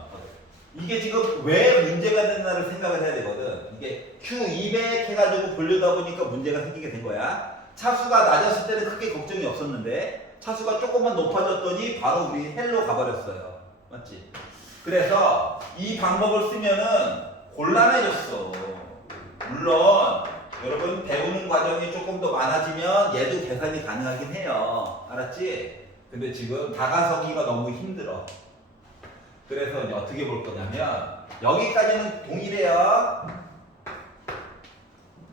이게 지금 왜 문제가 됐나를 생각을 해야 되거든. 이게 Q200 해가지고 보려다 보니까 문제가 생기게 된 거야. 차수가 낮았을 때는 크게 걱정이 없었는데 차수가 조금만 높아졌더니 바로 우리 헬로 가버렸어요. 맞지? 그래서 이 방법을 쓰면은 곤란해졌어. 물론 여러분 배우는 과정이 조금 더 많아지면 얘도 계산이 가능하긴 해요. 알았지? 근데 지금 다가서기가 너무 힘들어. 그래서 이제 어떻게 볼 거냐면 여기까지는 동일해요.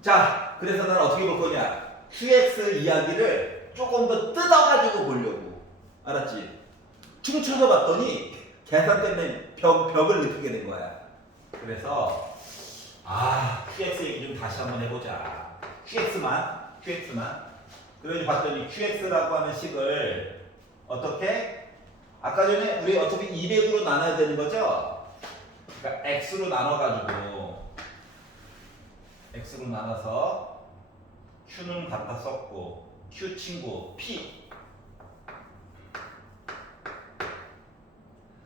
자, 그래서 나는 어떻게 볼 거냐? QX 이야기를 조금 더 뜯어가지고 보려고. 알았지? 춤춰서 봤더니 계산 때문에 벽을 느끼게 된 거야. 그래서 QX 얘기 좀 다시 한번 해보자. QX만. 그래서 봤더니 QX라고 하는 식을 어떻게? 아까 전에 우리 어차피 200으로 나눠야 되는 거죠? 그러니까 X로 나눠가지고 X로 나눠서 Q는 갖다 썼고 Q 친구 P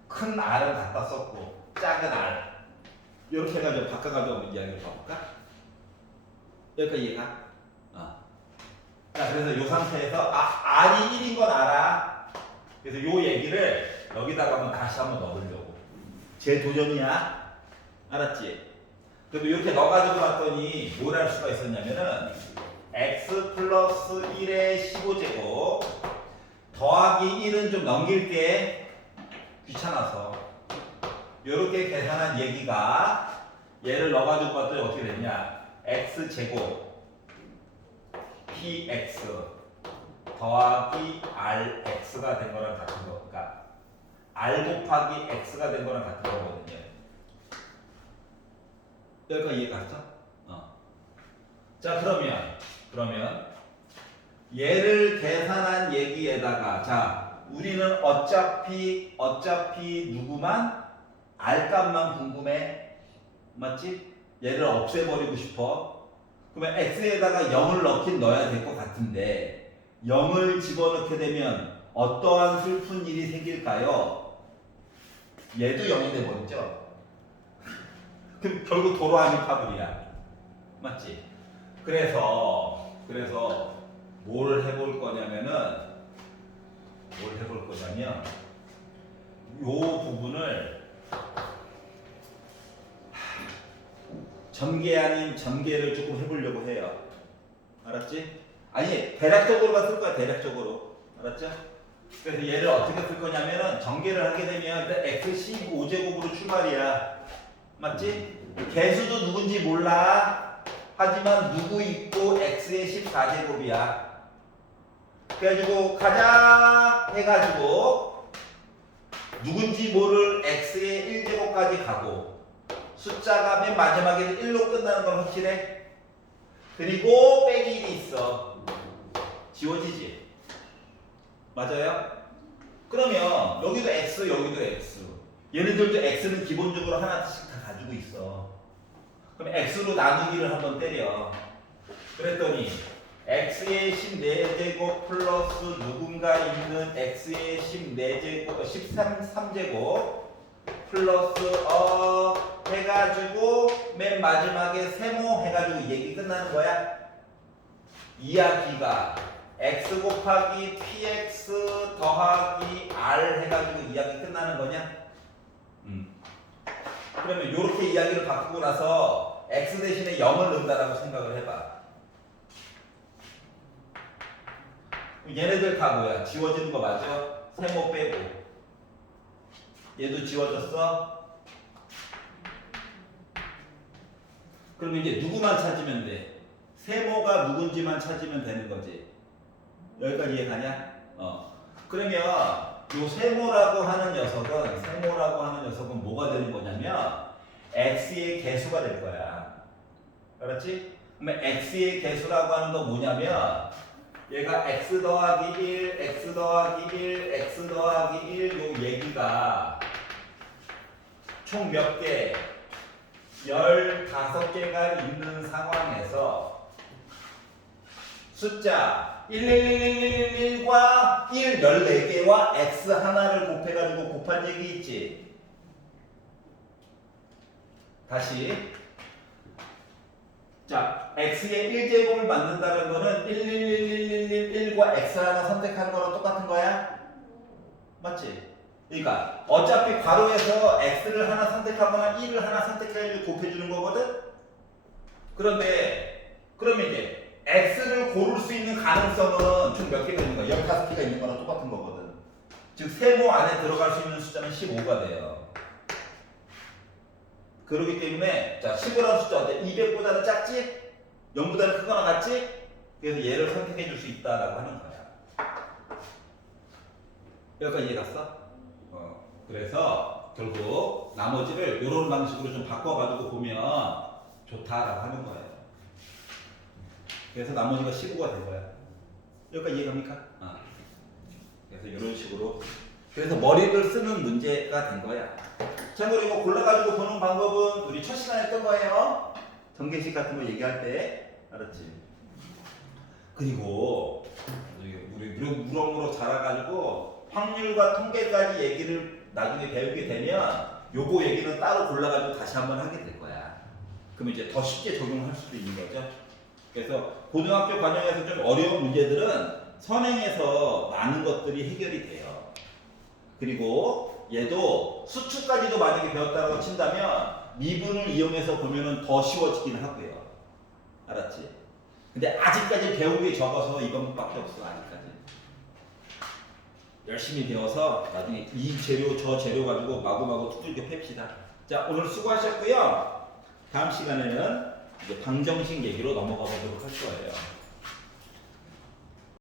큰 R은 갖다 썼고 작은 R 이렇게 해가지고 바꿔가지고 한번 이야기를 봐볼까? 여기까지 이해가? 자, 그래서 이 상태에서 R이 1인 건 알아. 그래서 이 얘기를 여기다가 한번 다시 한번 넣으려고. 제 도전이야. 알았지? 그래도 이렇게 넣어가지고 봤더니 뭘 할 수가 있었냐면은 x 플러스 1의 15제곱 더하기 1은 좀 넘길게. 귀찮아서. 이렇게 계산한 얘기가 얘를 넣어가지고 봤더니 어떻게 됐냐? x제곱 px 더하기 rx가 된 거랑 같은 거. 그러니까 r 곱하기 x가 된 거랑 같은 거거든요. 여기까지 이해 갔어? 자, 그러면 얘를 계산한 얘기에다가 자, 우리는 어차피 누구만 r 값만 궁금해. 맞지? 얘를 없애버리고 싶어. 그러면 x에다가 0을 넣어야 될 것 같은데 0을 집어넣게 되면 어떠한 슬픈 일이 생길까요? 얘도 0이 돼버렸죠? 그럼 결국 도로아미 파블이야. 맞지? 그래서 뭘 해볼 거냐면 요 부분을 전개 아닌 전개를 조금 해보려고 해요. 알았지? 아니, 대략적으로만 쓸 거야. 대략적으로. 알았죠? 그래서 얘를 어떻게 쓸 거냐면은 전개를 하게 되면 일단 x 15제곱으로 출발이야. 맞지? 개수도 누군지 몰라. 하지만 누구 있고 x의 14제곱이야. 그래가지고 가자 해가지고 누군지 모를 x의 1제곱까지 가고 숫자가 맨 마지막에는 1로 끝나는 건 확실해. 그리고 빼기 1이 있어. 지워지지? 맞아요? 그러면 여기도 x, 여기도 x. 얘네들도 x는 기본적으로 하나씩 다 가지고 있어. 그럼 x로 나누기를 한번 때려. 그랬더니 x의 14제곱 플러스 누군가 있는 x의 14제곱, 13제곱 플러스 해가지고 맨 마지막에 세모 해가지고 얘기 끝나는 거야. 이야기가 x 곱하기 px 더하기 r 해가지고 이야기 끝나는 거냐? 그러면 이렇게 이야기를 바꾸고 나서 x 대신에 0을 넣는다라고 생각을 해봐. 얘네들 다 뭐야? 지워지는 거 맞아? 세모 빼고 얘도 지워졌어? 그러면 이제 누구만 찾으면 돼? 세모가 누군지만 찾으면 되는 거지. 여기까지 이해가냐? 그러면 요 세모라고 하는 녀석은 뭐가 되는 거냐면 x의 개수가 될 거야. 알았지? 그러면 x의 개수라고 하는 건 뭐냐면 얘가 x 더하기 1, x 더하기 1, x 더하기 1 요 얘기가 총 몇 개? 15개가 있는 상황에서 숫자 11111과 1 14개와 x 하나를 곱해가지고 곱한 얘기 있지? 다시 자, x의 1제곱을 만든다는 거는 11111과 x 하나 선택하는 거랑 똑같은 거야? 맞지? 그러니까 어차피 괄호에서 x를 하나 선택하거나 1을 하나 선택해가지고 곱해주는 거거든? 그런데 그러면 이제 x를 고를 수 있는 가능성은 총 몇 개가 있는 거야? 15개가 있는 거랑 똑같은 거거든. 즉 세모 안에 들어갈 수 있는 숫자는 15가 돼요. 그렇기 때문에 자 15라는 숫자 어때? 200보다는 작지? 0보다는 크거나 같지? 그래서 얘를 선택해 줄 수 있다라고 하는 거야. 여기까지 이해 갔어? 그래서 결국 나머지를 이런 방식으로 좀 바꿔가지고 보면 좋다라고 하는 거예요. 그래서 나머지가 15가 된 거야. 여기까지 이해갑니까? 그래서 이런 식으로 그래서 머리를 쓰는 문제가 된 거야. 참고로 이거 골라가지고 보는 방법은 우리 첫 시간에 했던 거예요. 전개식 같은 거 얘기할 때. 알았지? 그리고 우리 무럭무럭 자라가지고 확률과 통계까지 얘기를 나중에 배우게 되면 요거 얘기는 따로 골라가지고 다시 한번 하게 될 거야. 그러면 이제 더 쉽게 적용할 수도 있는 거죠. 그래서 고등학교 과정에서 좀 어려운 문제들은 선행에서 많은 것들이 해결이 돼요. 그리고 얘도 수축까지도 만약에 배웠다고 친다면 미분을 이용해서 보면은 더 쉬워지긴 하고요. 알았지? 근데 아직까지 배운 게 적어서 이 방법밖에 없어. 아직까지. 열심히 배워서 나중에 이 재료 저 재료 가지고 마구마구 두들겨 팹시다. 자, 오늘 수고하셨고요. 다음 시간에는 이제 방정식 얘기로 넘어가 보도록 할 거예요.